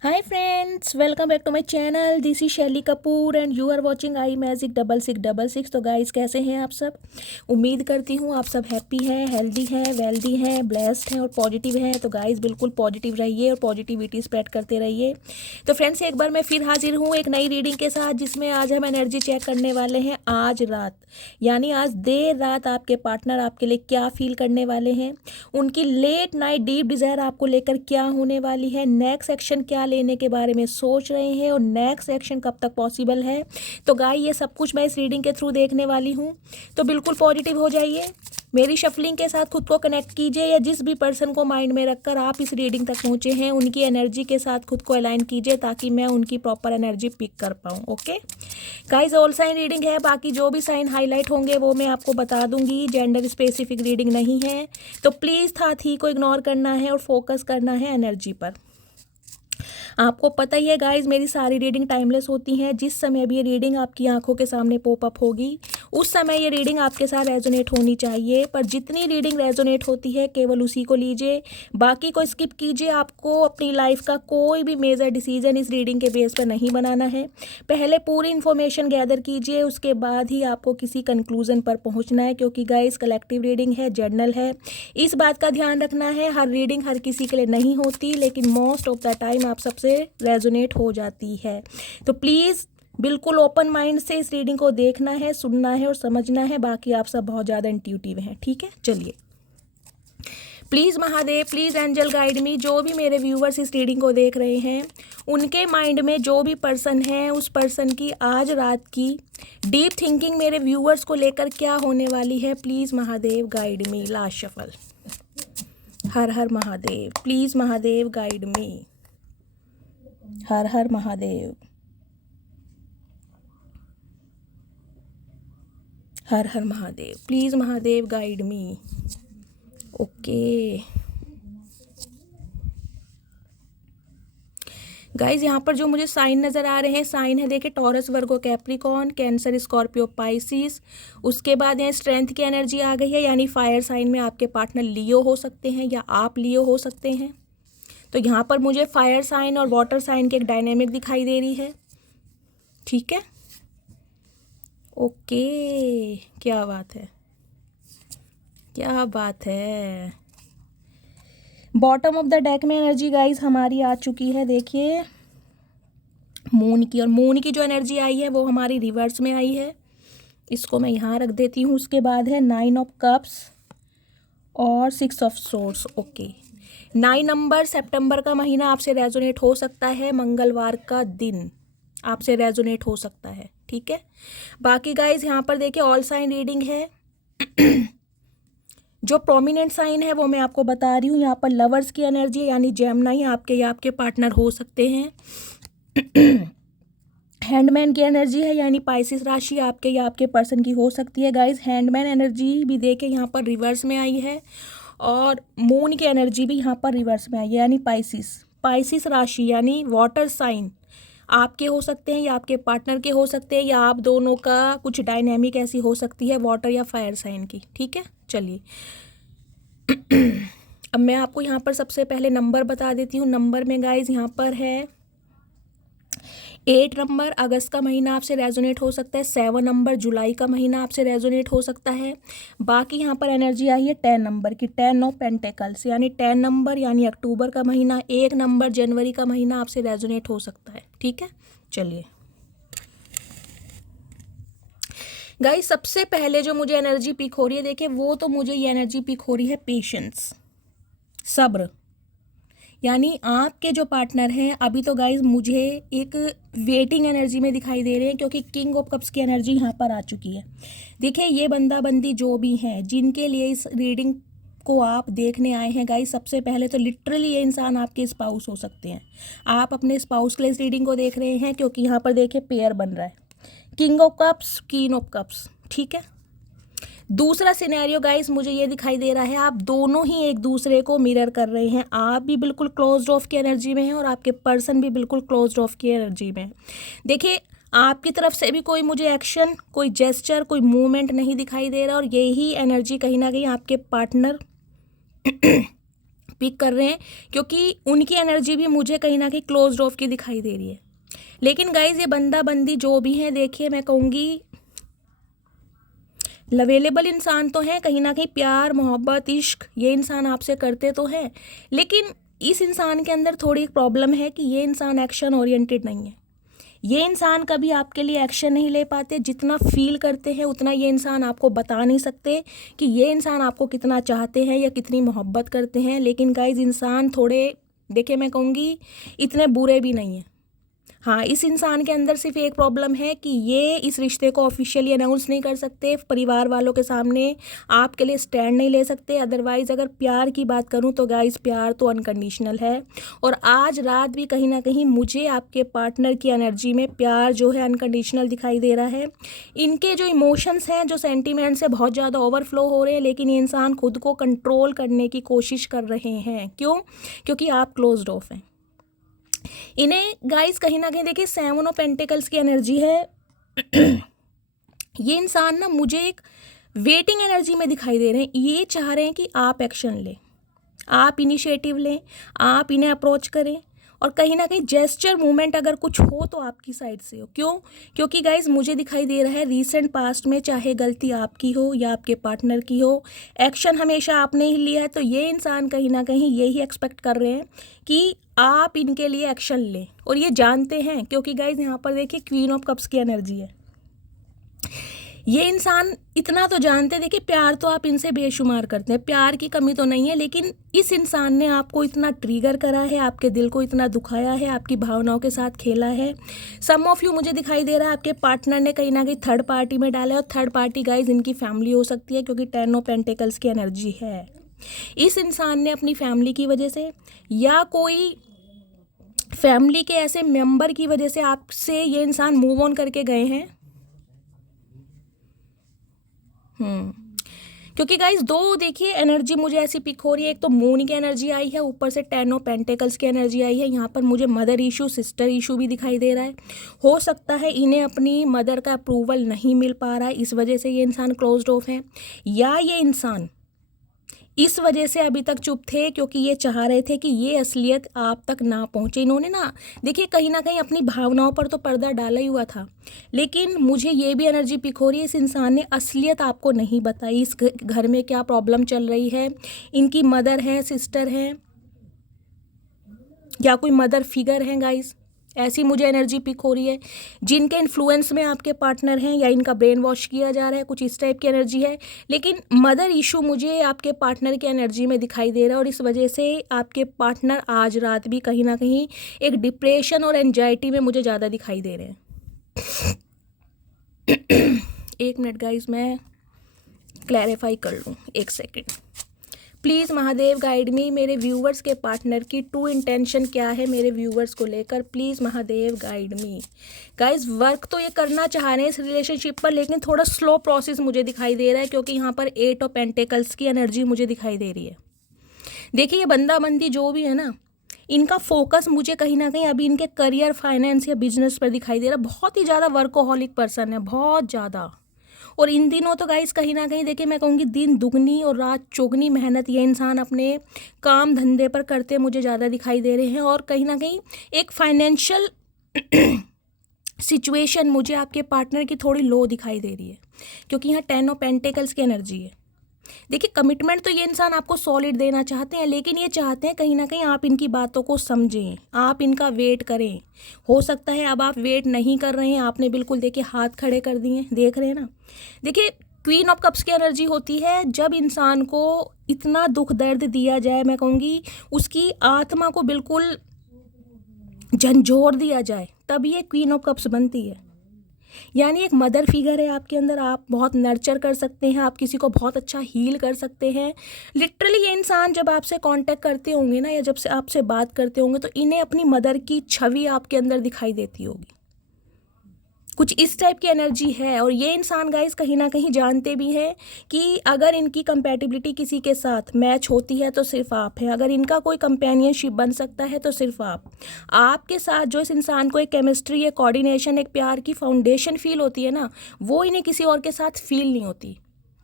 Hi friends, welcome back to my channel. This is शैली Kapoor and you are watching I magic 6666। तो guys कैसे हैं आप सब। उम्मीद करती हूँ आप सब हैप्पी हैं, हेल्दी हैं, वेल्दी हैं, ब्लेस्ड हैं और पॉजिटिव हैं। तो गाइस बिल्कुल पॉजिटिव रहिए और पॉजिटिविटी स्प्रेड करते रहिए। तो फ्रेंड्स एक बार मैं फिर हाजिर हूँ एक नई रीडिंग के साथ, जिसमें आज हम एनर्जी चेक करने वाले हैं आज रात, यानी आज देर रात आपके पार्टनर आपके लिए क्या फील करने वाले हैं, उनकी लेट नाइट डीप डिज़ायर आपको लेकर क्या होने वाली है, नेक्स्ट एक्शन क्या लेने के बारे में सोच रहे हैं और नेक्स्ट एक्शन कब तक पॉसिबल है। तो गाय ये सब कुछ मैं इस रीडिंग के थ्रू देखने वाली हूँ। तो बिल्कुल पॉजिटिव हो जाइए, मेरी शफलिंग के साथ खुद को कनेक्ट कीजिए, या जिस भी पर्सन को माइंड में रखकर आप इस रीडिंग तक पहुँचे हैं उनकी एनर्जी के साथ खुद को अलाइन कीजिए, ताकि मैं उनकी प्रॉपर एनर्जी पिक कर पाऊँ। Okay guys, all sign reading है, बाकी जो भी साइन हाईलाइट होंगे वो मैं आपको बता दूंगी। जेंडर स्पेसिफिक रीडिंग नहीं है, तो प्लीज़ थी को इग्नोर करना है और फोकस करना है एनर्जी पर। आपको पता ही है गाइज, मेरी सारी रीडिंग टाइमलेस होती हैं। जिस समय भी ये रीडिंग आपकी आंखों के सामने पॉपअप होगी उस समय ये रीडिंग आपके साथ रेजोनेट होनी चाहिए, पर जितनी रीडिंग रेजोनेट होती है केवल उसी को लीजिए, बाकी को स्किप कीजिए। आपको अपनी लाइफ का कोई भी मेजर डिसीजन इस रीडिंग के बेस पर नहीं बनाना है। पहले पूरी इन्फॉर्मेशन गैदर कीजिए, उसके बाद ही आपको किसी कंक्लूजन पर पहुंचना है, क्योंकि गाइज कलेक्टिव रीडिंग है, जर्नल है। इस बात का ध्यान रखना है, हर रीडिंग हर किसी के लिए नहीं होती, लेकिन मोस्ट ऑफ द टाइम आप सबसे रेजोनेट हो जाती है। तो प्लीज़ बिल्कुल ओपन माइंड से इस रीडिंग को देखना है, सुनना है और समझना है। बाकी आप सब बहुत ज़्यादा इंट्यूटिव हैं, ठीक है। चलिए, please Mahadev, please angel guide me. जो भी मेरे व्यूवर्स इस रीडिंग को देख रहे हैं उनके माइंड में जो भी पर्सन है उस पर्सन की आज रात की डीप थिंकिंग मेरे व्यूवर्स को लेकर क्या होने वाली है। Please Mahadev guide me. Last shuffle. Her her Mahadev. Please Mahadev guide me. Her her Mahadev. Her her Mahadev. Please Mahadev guide me. Okay guys, यहाँ पर जो मुझे साइन नज़र आ रहे हैं, साइन है देखिए टॉरस, वर्गो, कैप्रिकॉर्न, कैंसर, स्कॉर्पियो, पाइसिस। उसके बाद यहाँ स्ट्रेंथ की एनर्जी आ गई है, यानी फायर साइन में आपके पार्टनर लियो हो सकते हैं या आप लियो हो सकते हैं। तो यहाँ पर मुझे फायर साइन और वाटर साइन की एक डायनेमिक दिखाई दे रही है, ठीक है। ओके, क्या बात है, क्या बात है। बॉटम ऑफ द डेक में एनर्जी गाइज हमारी आ चुकी है, देखिए मून की, और मून की जो एनर्जी आई है वो हमारी रिवर्स में आई है। इसको मैं यहाँ रख देती हूँ। उसके बाद है 9 ऑफ कप्स और 6 ऑफ सोर्ड्स। ओके, 9 नंबर सितंबर का महीना आपसे रेजोनेट हो सकता है, मंगलवार का दिन आपसे रेजोनेट हो सकता है, ठीक है। बाकी गाइज यहाँ पर देखिए ऑल साइन रीडिंग है। जो प्रोमिनेंट साइन है वो मैं आपको बता रही हूँ। यहाँ पर लवर्स की एनर्जी है, यानी जेमिनी आपके या आपके पार्टनर हो सकते हैं। हैंडमैन की एनर्जी है, यानी पाइसिस राशि आपके या आपके पर्सन की हो सकती है। गाइज हैंडमैन एनर्जी भी देखे यहाँ पर रिवर्स में आई है, और मून की एनर्जी भी यहाँ पर रिवर्स में आई है, यानी पाइसिस राशि यानी वाटर साइन आपके हो सकते हैं या आपके पार्टनर के हो सकते हैं, या आप दोनों का कुछ डायनेमिक ऐसी हो सकती है, वाटर या फायर साइन की, ठीक है। चलिए, अब मैं आपको यहाँ पर सबसे पहले नंबर बता देती हूँ। नंबर में गाइज यहाँ पर है 8 नंबर, अगस्त का महीना आपसे रेजोनेट हो सकता है। 7 नंबर, जुलाई का महीना आपसे रेजोनेट हो सकता है। बाकी यहाँ पर एनर्जी आई है 10 नंबर की, 10 ऑफ पेंटेकल्स, यानी 10 नंबर यानी अक्टूबर का महीना। 1 नंबर जनवरी का महीना आपसे रेजोनेट हो सकता है, ठीक है। चलिए गाइस, सबसे पहले जो मुझे एनर्जी पिक हो रही है देखिए, वो तो मुझे ये एनर्जी पिक हो रही है पेशेंस, सब्र। यानी आपके जो पार्टनर हैं अभी तो गाइज मुझे एक वेटिंग एनर्जी में दिखाई दे रहे हैं, क्योंकि किंग ऑफ कप्स की एनर्जी यहाँ पर आ चुकी है। देखिए ये बंदा बंदी जो भी हैं जिनके लिए इस रीडिंग को आप देखने आए हैं गाइज, सबसे पहले तो लिटरली ये इंसान आपके स्पाउस हो सकते हैं। आप अपने स्पाउस के लिए इस रीडिंग को देख रहे हैं, क्योंकि यहाँ पर देखिए पेयर बन रहा है, king of cups, queen of cups, ठीक है। दूसरा सिनेरियो गाइस मुझे ये दिखाई दे रहा है, आप दोनों ही एक दूसरे को मिरर कर रहे हैं। आप भी बिल्कुल क्लोज्ड ऑफ की एनर्जी में हैं और आपके पर्सन भी बिल्कुल क्लोज्ड ऑफ की एनर्जी में है। देखिए आपकी तरफ से भी कोई मुझे एक्शन, कोई जेस्चर, कोई मूवमेंट नहीं दिखाई दे रहा, और यही एनर्जी कहीं ना कहीं आपके पार्टनर पिक कर रहे हैं, क्योंकि उनकी एनर्जी भी मुझे कहीं ना कहीं क्लोज्ड ऑफ की दिखाई दे रही है। लेकिन गाइज ये बंदा बंदी जो भी है, देखिए मैं कहूँगी लवेलेबल इंसान तो हैं, कहीं ना कहीं प्यार मोहब्बत इश्क ये इंसान आपसे करते तो हैं, लेकिन इस इंसान के अंदर थोड़ी प्रॉब्लम है कि ये इंसान एक्शन ओरिएंटेड नहीं है। ये इंसान कभी आपके लिए एक्शन नहीं ले पाते, जितना फील करते हैं उतना ये इंसान आपको बता नहीं सकते कि ये इंसान आपको कितना चाहते हैं या कितनी मोहब्बत करते हैं। लेकिन गाइज इंसान थोड़े, देखिए मैं कहूँगी इतने बुरे भी नहीं हैं। हाँ, इस इंसान के अंदर सिर्फ एक प्रॉब्लम है कि ये इस रिश्ते को ऑफिशियली अनाउंस नहीं कर सकते, परिवार वालों के सामने आपके लिए स्टैंड नहीं ले सकते। अदरवाइज़ अगर प्यार की बात करूँ तो गाइस प्यार तो अनकंडीशनल है, और आज रात भी कहीं ना कहीं मुझे आपके पार्टनर की एनर्जी में प्यार जो है अनकंडीशनल दिखाई दे रहा है। इनके जो इमोशंस हैं, जो सेंटिमेंट्स है बहुत ज़्यादा ओवरफ्लो हो रहे हैं, लेकिन ये इंसान खुद को कंट्रोल करने की कोशिश कर रहे हैं। क्यों? क्योंकि आप क्लोज्ड ऑफ हैं। इन्हें गाइस कहीं ना कहीं देखिए 7 ऑफ पेंटिकल्स की एनर्जी है। ये इंसान ना मुझे एक वेटिंग एनर्जी में दिखाई दे रहे हैं। ये चाह रहे हैं कि आप एक्शन लें, आप इनिशिएटिव लें, आप इन्हें अप्रोच करें, और कहीं ना कहीं जेस्चर मूवमेंट अगर कुछ हो तो आपकी साइड से हो। क्यों? क्योंकि गाइज मुझे दिखाई दे रहा है रीसेंट पास्ट में चाहे गलती आपकी हो या आपके पार्टनर की हो, एक्शन हमेशा आपने ही लिया है। तो ये इंसान कहीं ना कहीं यही एक्सपेक्ट कर रहे हैं कि आप इनके लिए एक्शन लें, और ये जानते हैं, क्योंकि गाइज यहाँ पर देखिए क्वीन ऑफ कप्स की एनर्जी है। ये इंसान इतना तो जानते हैं, देखिए प्यार तो आप इनसे बेशुमार करते हैं, प्यार की कमी तो नहीं है, लेकिन इस इंसान ने आपको इतना ट्रिगर करा है, आपके दिल को इतना दुखाया है, आपकी भावनाओं के साथ खेला है। सम ऑफ यू मुझे दिखाई दे रहा है आपके पार्टनर ने कहीं ना कहीं थर्ड पार्टी में डाला है, और थर्ड पार्टी गाइज इनकी फैमिली हो सकती है, क्योंकि 10 ऑफ पेंटिकल्स की एनर्जी है। इस इंसान ने अपनी फैमिली की वजह से या कोई फैमिली के ऐसे मेंबर की वजह से आपसे ये इंसान मूव ऑन करके गए हैं। क्योंकि गाइज दो देखिए एनर्जी मुझे ऐसी पिक हो रही है, एक तो मून की एनर्जी आई है, ऊपर से 10 ऑफ पेंटिकल्स की एनर्जी आई है। यहाँ पर मुझे मदर इशू सिस्टर इशू भी दिखाई दे रहा है। हो सकता है इन्हें अपनी मदर का अप्रूवल नहीं मिल पा रहा है, इस वजह से ये इंसान क्लोज्ड ऑफ है, या ये इंसान इस वजह से अभी तक चुप थे क्योंकि ये चाह रहे थे कि ये असलियत आप तक ना पहुँचे। इन्होंने ना देखिए कहीं ना कहीं अपनी भावनाओं पर तो पर्दा डाला ही हुआ था, लेकिन मुझे ये भी एनर्जी पिक हो रही है इस इंसान ने असलियत आपको नहीं बताई, इस घर में क्या प्रॉब्लम चल रही है। इनकी मदर है, सिस्टर है, या कोई मदर फिगर है गाइस, ऐसी मुझे एनर्जी पिक हो रही है, जिनके इन्फ्लुएंस में आपके पार्टनर हैं या इनका ब्रेन वॉश किया जा रहा है, कुछ इस टाइप की एनर्जी है। लेकिन मदर इशू मुझे आपके पार्टनर की एनर्जी में दिखाई दे रहा है, और इस वजह से आपके पार्टनर आज रात भी कहीं ना कहीं एक डिप्रेशन और एंजाइटी में मुझे ज़्यादा दिखाई दे रहे हैं। एक मिनट गाइज मैं क्लैरिफाई कर लूँ, एक second please. Mahadev guide me, मेरे व्यूवर्स के पार्टनर की ट्रू इंटेंशन क्या है मेरे व्यूवर्स को लेकर, please Mahadev guide me. Guys work तो ये करना चाह रहे हैं इस रिलेशनशिप पर, लेकिन थोड़ा स्लो प्रोसेस मुझे दिखाई दे रहा है, क्योंकि यहाँ पर 8 ऑफ पेंटिकल्स की एनर्जी मुझे दिखाई दे रही है। देखिए ये बंदा बंदी जो भी है ना, इनका फोकस मुझे कहीं ना कहीं अभी इनके करियर, फाइनेंस या बिजनेस पर दिखाई दे रहा है। बहुत ही ज़्यादा वर्कोहॉलिक पर्सन है, बहुत ज़्यादा। और इन दिनों तो गाइस कहीं ना कहीं देखिए मैं कहूँगी दिन दुगनी और रात चौगनी मेहनत ये इंसान अपने काम धंधे पर करते मुझे ज़्यादा दिखाई दे रहे हैं, और कहीं ना कहीं एक फाइनेंशियल सिचुएशन मुझे आपके पार्टनर की थोड़ी लो दिखाई दे रही है, क्योंकि यहाँ 10 ऑफ पेंटिकल्स की एनर्जी है। देखिए कमिटमेंट तो ये इंसान आपको सॉलिड देना चाहते हैं, लेकिन ये चाहते हैं कहीं ना कहीं आप इनकी बातों को समझें, आप इनका वेट करें। हो सकता है अब आप वेट नहीं कर रहे हैं, आपने बिल्कुल देखिए हाथ खड़े कर दिए, देख रहे हैं ना। देखिए क्वीन ऑफ कप्स की एनर्जी होती है जब इंसान को इतना दुख दर्द दिया जाए, मैं कहूँगी उसकी आत्मा को बिल्कुल झंझोर दिया जाए, तब ये क्वीन ऑफ कप्स बनती है। यानी एक मदर फिगर है आपके अंदर, आप बहुत नर्चर कर सकते हैं, आप किसी को बहुत अच्छा हील कर सकते हैं। लिटरली ये इंसान जब आपसे कांटेक्ट करते होंगे ना, या जब से आपसे बात करते होंगे, तो इन्हें अपनी मदर की छवि आपके अंदर दिखाई देती होगी, कुछ इस टाइप की एनर्जी है। और ये इंसान गाइस कहीं ना कहीं जानते भी हैं कि अगर इनकी कंपैटिबिलिटी किसी के साथ मैच होती है तो सिर्फ आप हैं, अगर इनका कोई कंपेनियनशिप बन सकता है तो सिर्फ आपके साथ जो इस इंसान को एक केमिस्ट्री, एक कोऑर्डिनेशन, एक प्यार की फाउंडेशन फील होती है ना, वो इन्हें किसी और के साथ फील नहीं होती।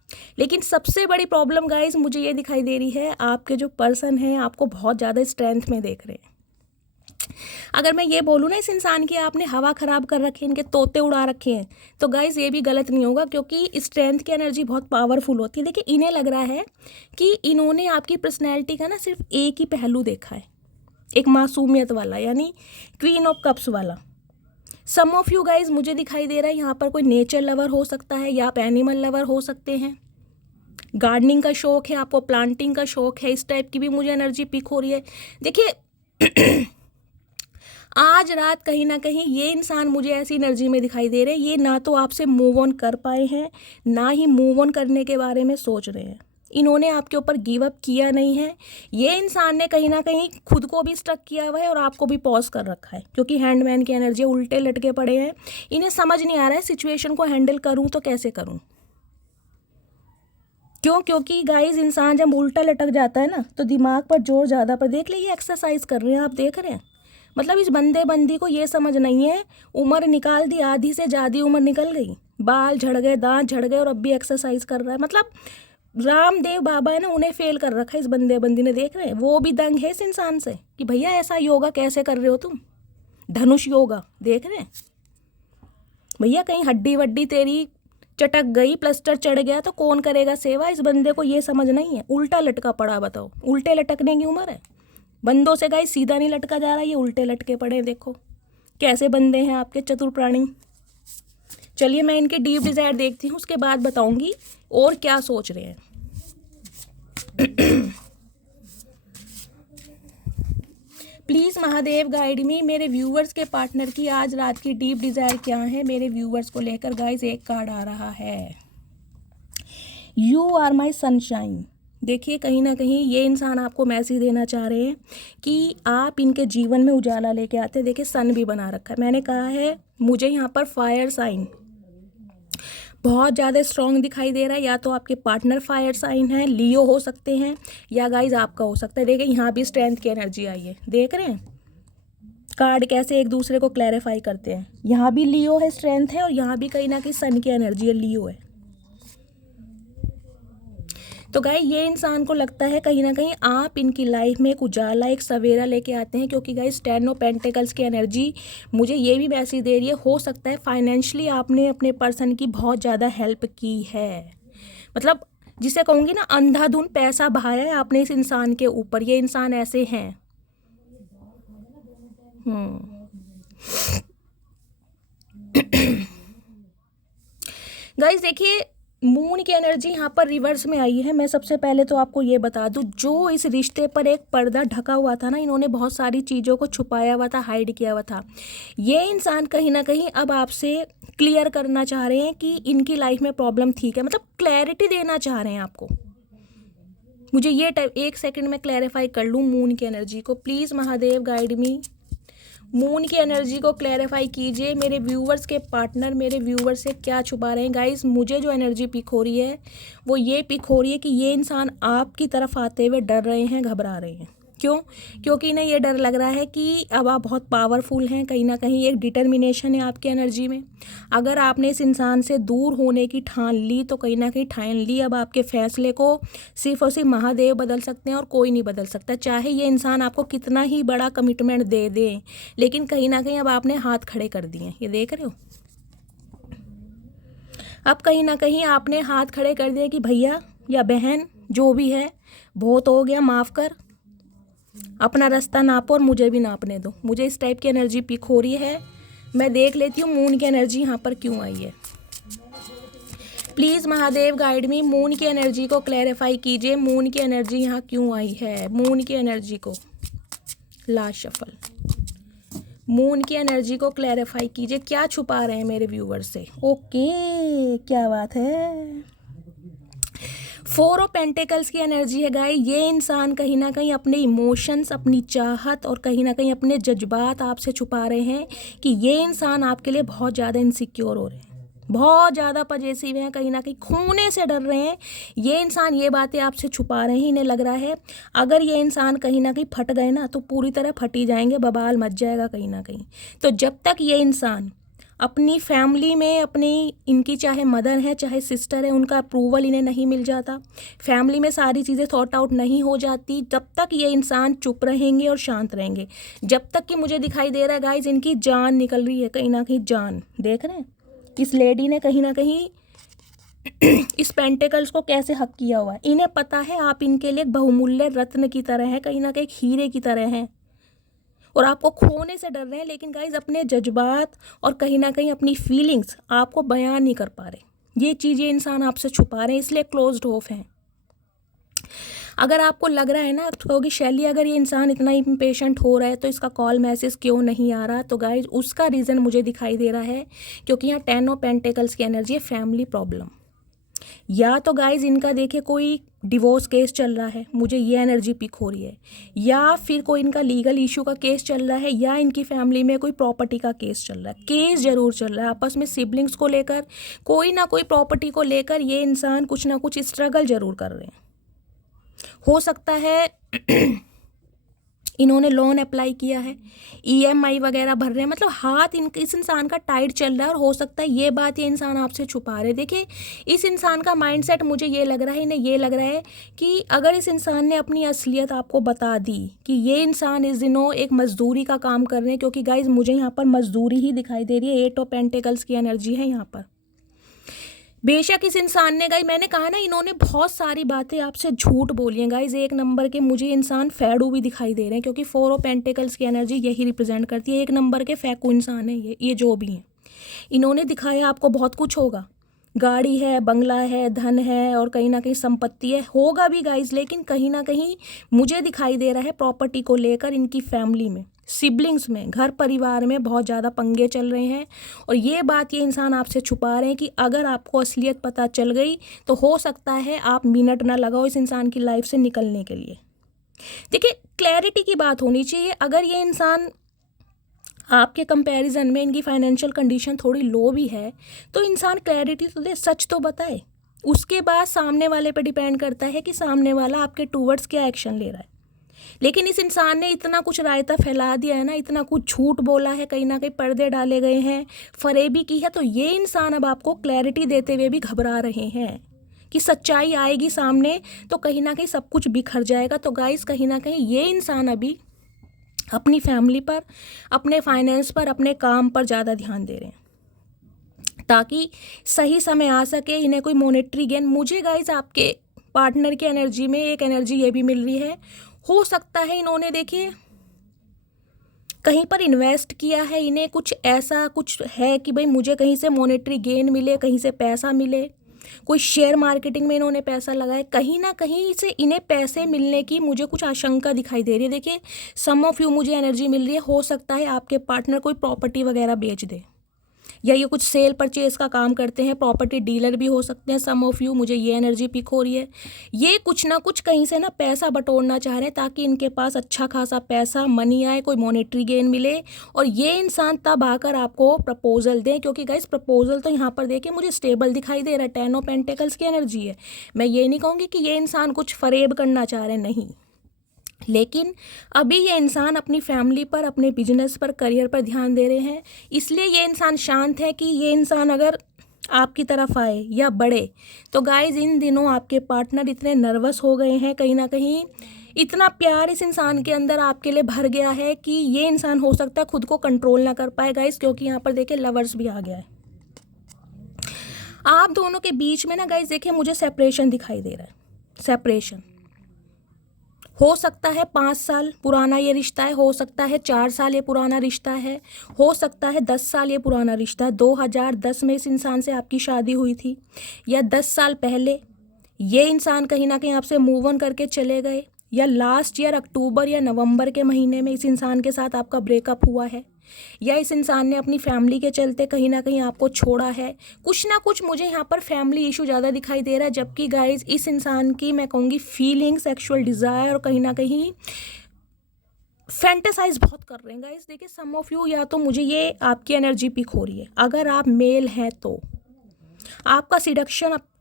लेकिन सबसे बड़ी प्रॉब्लम गाइस मुझे ये दिखाई दे रही है, आपके जो पर्सन हैं आपको बहुत ज़्यादा स्ट्रेंथ में देख रहे हैं। अगर मैं ये बोलूँ ना इस इंसान की आपने हवा ख़राब कर रखी है, इनके तोते उड़ा रखे हैं, तो गाइस ये भी गलत नहीं होगा, क्योंकि स्ट्रेंथ की एनर्जी बहुत पावरफुल होती है। देखिए इन्हें लग रहा है कि इन्होंने आपकी पर्सनैलिटी का ना सिर्फ एक ही पहलू देखा है, एक मासूमियत वाला, यानी क्वीन ऑफ कप्स वाला। सम ऑफ यू गाइज मुझे दिखाई दे रहा है यहाँ पर कोई नेचर लवर हो सकता है या आप एनिमल लवर हो सकते हैं। गार्डनिंग का शौक है आपको, प्लांटिंग का शौक है, इस टाइप की भी मुझे एनर्जी पिक हो रही है। देखिए आज रात कहीं ना कहीं ये इंसान मुझे ऐसी एनर्जी में दिखाई दे रहे हैं, ये ना तो आपसे मूव ऑन कर पाए हैं, ना ही मूव ऑन करने के बारे में सोच रहे हैं। इन्होंने आपके ऊपर गिव अप किया नहीं है। ये इंसान ने कहीं ना कहीं खुद को भी स्टक किया हुआ है और आपको भी पॉज कर रखा है, क्योंकि हैंडमैन की एनर्जी उल्टे लटके पड़े हैं। इन्हें समझ नहीं आ रहा है सिचुएशन को हैंडल करूं तो कैसे करूं। क्यों? क्योंकि गाइस इंसान जब उल्टा लटक जाता है ना तो दिमाग पर जोर ज़्यादा पर। देख लीजिए एक्सरसाइज कर रहे हैं आप, देख रहे हैं, मतलब इस बंदी को ये समझ नहीं है, उम्र निकाल दी, आधी से ज़्यादा उम्र निकल गई, बाल झड़ गए, दांत झड़ गए और अब भी एक्सरसाइज कर रहा है। मतलब रामदेव बाबा है ना, उन्हें फेल कर रखा है इस बंदी ने। देख रहे हैं वो भी दंग है इस इंसान से कि भैया ऐसा योगा कैसे कर रहे हो तुम, धनुष योगा। देख रहे हैं भैया, कहीं हड्डी वड्डी तेरी चटक गई, प्लास्टर चढ़ गया तो कौन करेगा सेवा। इस बंदे को ये समझ नहीं है, उल्टा लटका पड़ा। बताओ, उल्टे लटकने की उम्र है। बंदों से गाइस सीधा नहीं लटका जा रहा, ये उल्टे लटके पड़े। देखो कैसे बंदे हैं आपके, चतुर प्राणी। चलिए मैं इनके डीप डिजायर देखती हूँ, उसके बाद बताऊंगी और क्या सोच रहे हैं। प्लीज़ महादेव गाइड मी, मेरे व्यूवर्स के पार्टनर की आज रात की डीप डिज़ायर क्या है मेरे व्यूवर्स को लेकर। गाइस एक कार्ड आ रहा है, यू आर माई सनशाइन। देखिए कहीं ना कहीं ये इंसान आपको मैसेज देना चाह रहे हैं कि आप इनके जीवन में उजाला लेके आते हैं। देखिए सन भी बना रखा है, मैंने कहा है मुझे यहाँ पर फायर साइन बहुत ज़्यादा स्ट्रॉन्ग दिखाई दे रहा है। या तो आपके पार्टनर फायर साइन है, लियो हो सकते हैं, या गाइज आपका हो सकता है। देखिए यहाँ भी स्ट्रेंथ की एनर्जी आई है, देख रहे हैं कार्ड कैसे एक दूसरे को क्लैरिफाई करते हैं। यहाँ भी लियो है, स्ट्रेंथ है, और यहाँ भी कहीं ना कहीं सन की एनर्जी है, लियो है। तो गाइस ये इंसान को लगता है कहीं ना कहीं आप इनकी लाइफ में एक उजाला, एक सवेरा लेके आते हैं, क्योंकि गाइस 10 ऑफ पेंटिकल्स की एनर्जी मुझे ये भी मैसेज दे रही है, हो सकता है फाइनेंशियली आपने अपने पर्सन की बहुत ज़्यादा हेल्प की है। मतलब जिसे कहूँगी ना, अंधाधुन पैसा बहाया है आपने इस इंसान के ऊपर। ये इंसान ऐसे हैं। गाइस देखिए मून की एनर्जी यहाँ पर रिवर्स में आई है। मैं सबसे पहले तो आपको ये बता दूँ, जो इस रिश्ते पर एक पर्दा ढका हुआ था ना, इन्होंने बहुत सारी चीज़ों को छुपाया हुआ था, हाइड किया हुआ था। ये इंसान कहीं ना कहीं अब आपसे क्लियर करना चाह रहे हैं कि इनकी लाइफ में प्रॉब्लम ठीक है, मतलब क्लैरिटी देना चाह रहे हैं आपको। मुझे ये एक सेकंड में क्लैरिफाई कर लूँ मून की एनर्जी को। Please Mahadev guide me, moon की एनर्जी को क्लैरिफाई कीजिए। मेरे व्यूवर्स के पार्टनर मेरे व्यूवर्स से क्या छुपा रहे हैं। गाइस मुझे जो एनर्जी पिक हो रही है वो ये पिक हो रही है कि ये इंसान आपकी तरफ आते हुए डर रहे हैं, घबरा रहे हैं। क्यों? क्योंकि इन्हें ये डर लग रहा है कि अब आप बहुत पावरफुल हैं, कहीं ना कहीं एक डिटर्मिनेशन है आपकी एनर्जी में। अगर आपने इस इंसान से दूर होने की ठान ली तो कहीं ना कहीं ठान ली। अब आपके फैसले को सिर्फ और सिर्फ महादेव बदल सकते हैं और कोई नहीं बदल सकता। चाहे ये इंसान आपको कितना ही बड़ा कमिटमेंट दे दे, लेकिन कहीं ना कहीं अब आपने हाथ खड़े कर दिए। ये देख रहे हो, अब कहीं ना कहीं आपने हाथ खड़े कर दिए कि भैया या बहन जो भी है, बहुत हो गया, माफ़ कर, अपना रास्ता नापो और मुझे भी नापने दो। मुझे इस टाइप की एनर्जी पिक हो रही है। मैं देख लेती हूँ मून की एनर्जी यहाँ पर क्यों आई है। Please Mahadev guide me, moon की एनर्जी को क्लैरिफाई कीजिए। मून की एनर्जी यहाँ क्यों आई है, मून की एनर्जी को, लास्ट शफल, मून की एनर्जी को क्लैरिफाई कीजिए। क्या छुपा रहे हैं मेरे व्यूवर से। ओके, क्या बात है। 4 ऑफ पेंटिकल्स की एनर्जी है गाइस। ये इंसान कहीं ना कहीं अपने इमोशंस, अपनी चाहत और कहीं ना कहीं अपने जज्बात आपसे छुपा रहे हैं कि ये इंसान आपके लिए बहुत ज़्यादा इनसिक्योर हो रहे हैं, बहुत ज़्यादा पजेसिव हैं, कहीं ना कहीं खोने से डर रहे हैं। ये इंसान ये बातें आपसे छुपा रहे हैं। इन्हें लग रहा है अगर ये इंसान कहीं ना कहीं फट गए ना तो पूरी तरह फट ही जाएंगे, बवाल मच जाएगा कहीं ना कहीं। तो जब तक ये इंसान अपनी फैमिली में अपनी इनकी चाहे मदर है चाहे सिस्टर है, उनका अप्रूवल इन्हें नहीं मिल जाता, फैमिली में सारी चीज़ें थॉट आउट नहीं हो जाती, जब तक ये इंसान चुप रहेंगे और शांत रहेंगे, जब तक कि मुझे दिखाई दे रहा है गाइज इनकी जान निकल रही है, कहीं ना कहीं जान। देख रहे हैं इस लेडी ने कहीं ना कहीं इस पेंटिकल्स को कैसे हक किया हुआ है। इन्हें पता है आप इनके लिए एक बहुमूल्य रत्न की तरह है, कहीं ना कहीं हीरे की तरह हैं, और आपको खोने से डर रहे हैं, लेकिन गाइज अपने जज्बात और कहीं ना कहीं अपनी फीलिंग्स आपको बयान नहीं कर पा रहे। ये चीज़ ये इंसान आपसे छुपा रहे हैं, इसलिए क्लोज्ड ऑफ हैं। अगर आपको लग रहा है ना क्योंकि शैली अगर ये इंसान इतना इम्पेशेंट हो रहा है तो इसका कॉल मैसेज क्यों नहीं आ रहा, तो गाइज उसका रीज़न मुझे दिखाई दे रहा है क्योंकि यहाँ 10 ऑफ पेंटिकल्स की एनर्जी है, फैमिली प्रॉब्लम। या तो गाइज इनका देखिए कोई डिवोर्स केस चल रहा है, मुझे ये एनर्जी पिक हो रही है, या फिर कोई इनका लीगल इशू का केस चल रहा है, या इनकी फैमिली में कोई प्रॉपर्टी का केस चल रहा है। केस जरूर चल रहा है आपस में, सिबलिंग्स को लेकर, कोई ना कोई प्रॉपर्टी को लेकर ये इंसान कुछ ना कुछ स्ट्रगल जरूर कर रहे हैं। हो सकता है इन्होंने लोन अप्लाई किया है, ईएमआई वगैरह भर रहे हैं, मतलब हाथ इस इंसान का टाइट चल रहा है, और हो सकता है ये बात ये इंसान आपसे छुपा रहे। देखिए इस इंसान का माइंडसेट मुझे ये लग रहा है, इन्हें ये लग रहा है कि अगर इस इंसान ने अपनी असलियत आपको बता दी कि ये इंसान इस दिनों एक मजदूरी का काम कर रहे हैं, क्योंकि गाइज मुझे यहाँ पर मजदूरी ही दिखाई दे रही है, 8 ऑफ पेंटिकल्स की एनर्जी है यहाँ पर। बेशक इस इंसान ने गाइज, मैंने कहा ना इन्होंने बहुत सारी बातें आपसे झूठ बोली हैं गाइज। एक नंबर के मुझे इंसान फैडू भी दिखाई दे रहे हैं, क्योंकि 4 ऑफ पेंटिकल्स की एनर्जी यही रिप्रेजेंट करती है। एक नंबर के फैकू इंसान है ये जो भी हैं। इन्होंने दिखाया आपको बहुत कुछ होगा, गाड़ी है, बंगला है, धन है, और कहीं ना कहीं संपत्ति है, होगा भी गाइज, लेकिन कहीं ना कहीं मुझे दिखाई दे रहा है प्रॉपर्टी को लेकर इनकी फैमिली में, सिबलिंग्स में, घर परिवार में बहुत ज़्यादा पंगे चल रहे हैं। और ये बात ये इंसान आपसे छुपा रहे हैं कि अगर आपको असलियत पता चल गई तो हो सकता है आप मिनट ना लगाओ इस इंसान की लाइफ से निकलने के लिए। देखिए क्लैरिटी की बात होनी चाहिए। अगर ये इंसान आपके कंपैरिजन में इनकी फाइनेंशियल कंडीशन थोड़ी लो भी है तो इंसान क्लैरिटी तो दे, सच तो बताए। उसके बाद सामने वाले पे डिपेंड करता है कि सामने वाला आपके टूवर्ड्स क्या एक्शन ले रहा है। लेकिन इस इंसान ने इतना कुछ रायता फैला दिया है ना, इतना कुछ झूठ बोला है, कहीं ना कहीं पर्दे डाले गए हैं, फरेबी की है, तो ये इंसान अब आपको क्लैरिटी देते हुए भी घबरा रहे हैं कि सच्चाई आएगी सामने तो कहीं ना कहीं सब कुछ बिखर जाएगा। तो गाइस कहीं ना कहीं ये इंसान अभी अपनी फैमिली पर, अपने फाइनेंस पर, अपने काम पर ज़्यादा ध्यान दे रहे हैं ताकि सही समय आ सके इन्हें कोई मॉनेटरी गेन। मुझे गाइस आपके पार्टनर की एनर्जी में एक एनर्जी ये भी मिल रही है, हो सकता है इन्होंने देखिए कहीं पर इन्वेस्ट किया है, इन्हें कुछ ऐसा कुछ है कि भाई मुझे कहीं से मॉनेटरी गेन मिले, कहीं से पैसा मिले, कोई शेयर मार्केटिंग में इन्होंने पैसा लगाया, कहीं ना कहीं से इन्हें पैसे मिलने की मुझे कुछ आशंका दिखाई दे रही है। देखिए सम ऑफ यू मुझे एनर्जी मिल रही है, हो सकता है आपके पार्टनर कोई प्रॉपर्टी वगैरह बेच दे, या ये कुछ सेल परचेज का काम करते हैं, प्रॉपर्टी डीलर भी हो सकते हैं सम ऑफ यू, मुझे ये एनर्जी पिक हो रही है। ये कुछ ना कुछ कहीं से ना पैसा बटोरना चाह रहे हैं ताकि इनके पास अच्छा खासा पैसा मनी आए, कोई मॉनेटरी गेन मिले, और ये इंसान तब आकर आपको प्रपोजल दें। क्योंकि गाइस प्रपोजल तो यहाँ पर देखिए मुझे स्टेबल दिखाई दे रहा है, 10 ऑफ पेंटिकल्स की एनर्जी है। मैं ये नहीं कहूँगी कि ये इंसान कुछ फरेब करना चाह रहे हैं, नहीं, लेकिन अभी ये इंसान अपनी फैमिली पर, अपने बिजनेस पर, करियर पर ध्यान दे रहे हैं, इसलिए ये इंसान शांत है कि ये इंसान अगर आपकी तरफ आए या बढ़े तो गाइज इन दिनों आपके पार्टनर इतने नर्वस हो गए हैं, कहीं ना कहीं इतना प्यार इस इंसान के अंदर आपके लिए भर गया है कि ये इंसान हो सकता है खुद को कंट्रोल ना कर पाए गाइज। क्योंकि यहाँ पर देखिए लवर्स भी आ गया है आप दोनों के बीच में ना गाइज। देखिए मुझे सेपरेशन दिखाई दे रहा है, सेपरेशन हो सकता है 5 साल पुराना ये रिश्ता है, हो सकता है 4 साल ये पुराना रिश्ता है, हो सकता है 10 साल ये पुराना रिश्ता है। 2010 में इस इंसान से आपकी शादी हुई थी, या 10 साल पहले ये इंसान कहीं ना कहीं आपसे मूव ऑन करके चले गए, या लास्ट ईयर अक्टूबर या नवंबर के महीने में इस इंसान के साथ आपका ब्रेकअप हुआ है, या इस इंसान ने अपनी फैमिली के चलते कहीं ना कहीं आपको छोड़ा है। कुछ ना कुछ मुझे यहाँ पर फैमिली इशू ज़्यादा दिखाई दे रहा है, जबकि गाइज इस इंसान की मैं कहूँगी फीलिंग, सेक्सुअल डिज़ायर और कहीं ना कहीं फैंटेसाइज बहुत कर रहे हैं गाइज। देखिए सम ऑफ यू, या तो मुझे ये आपकी एनर्जी पिक हो रही है, अगर आप मेल हैं तो आपका सिडक्शन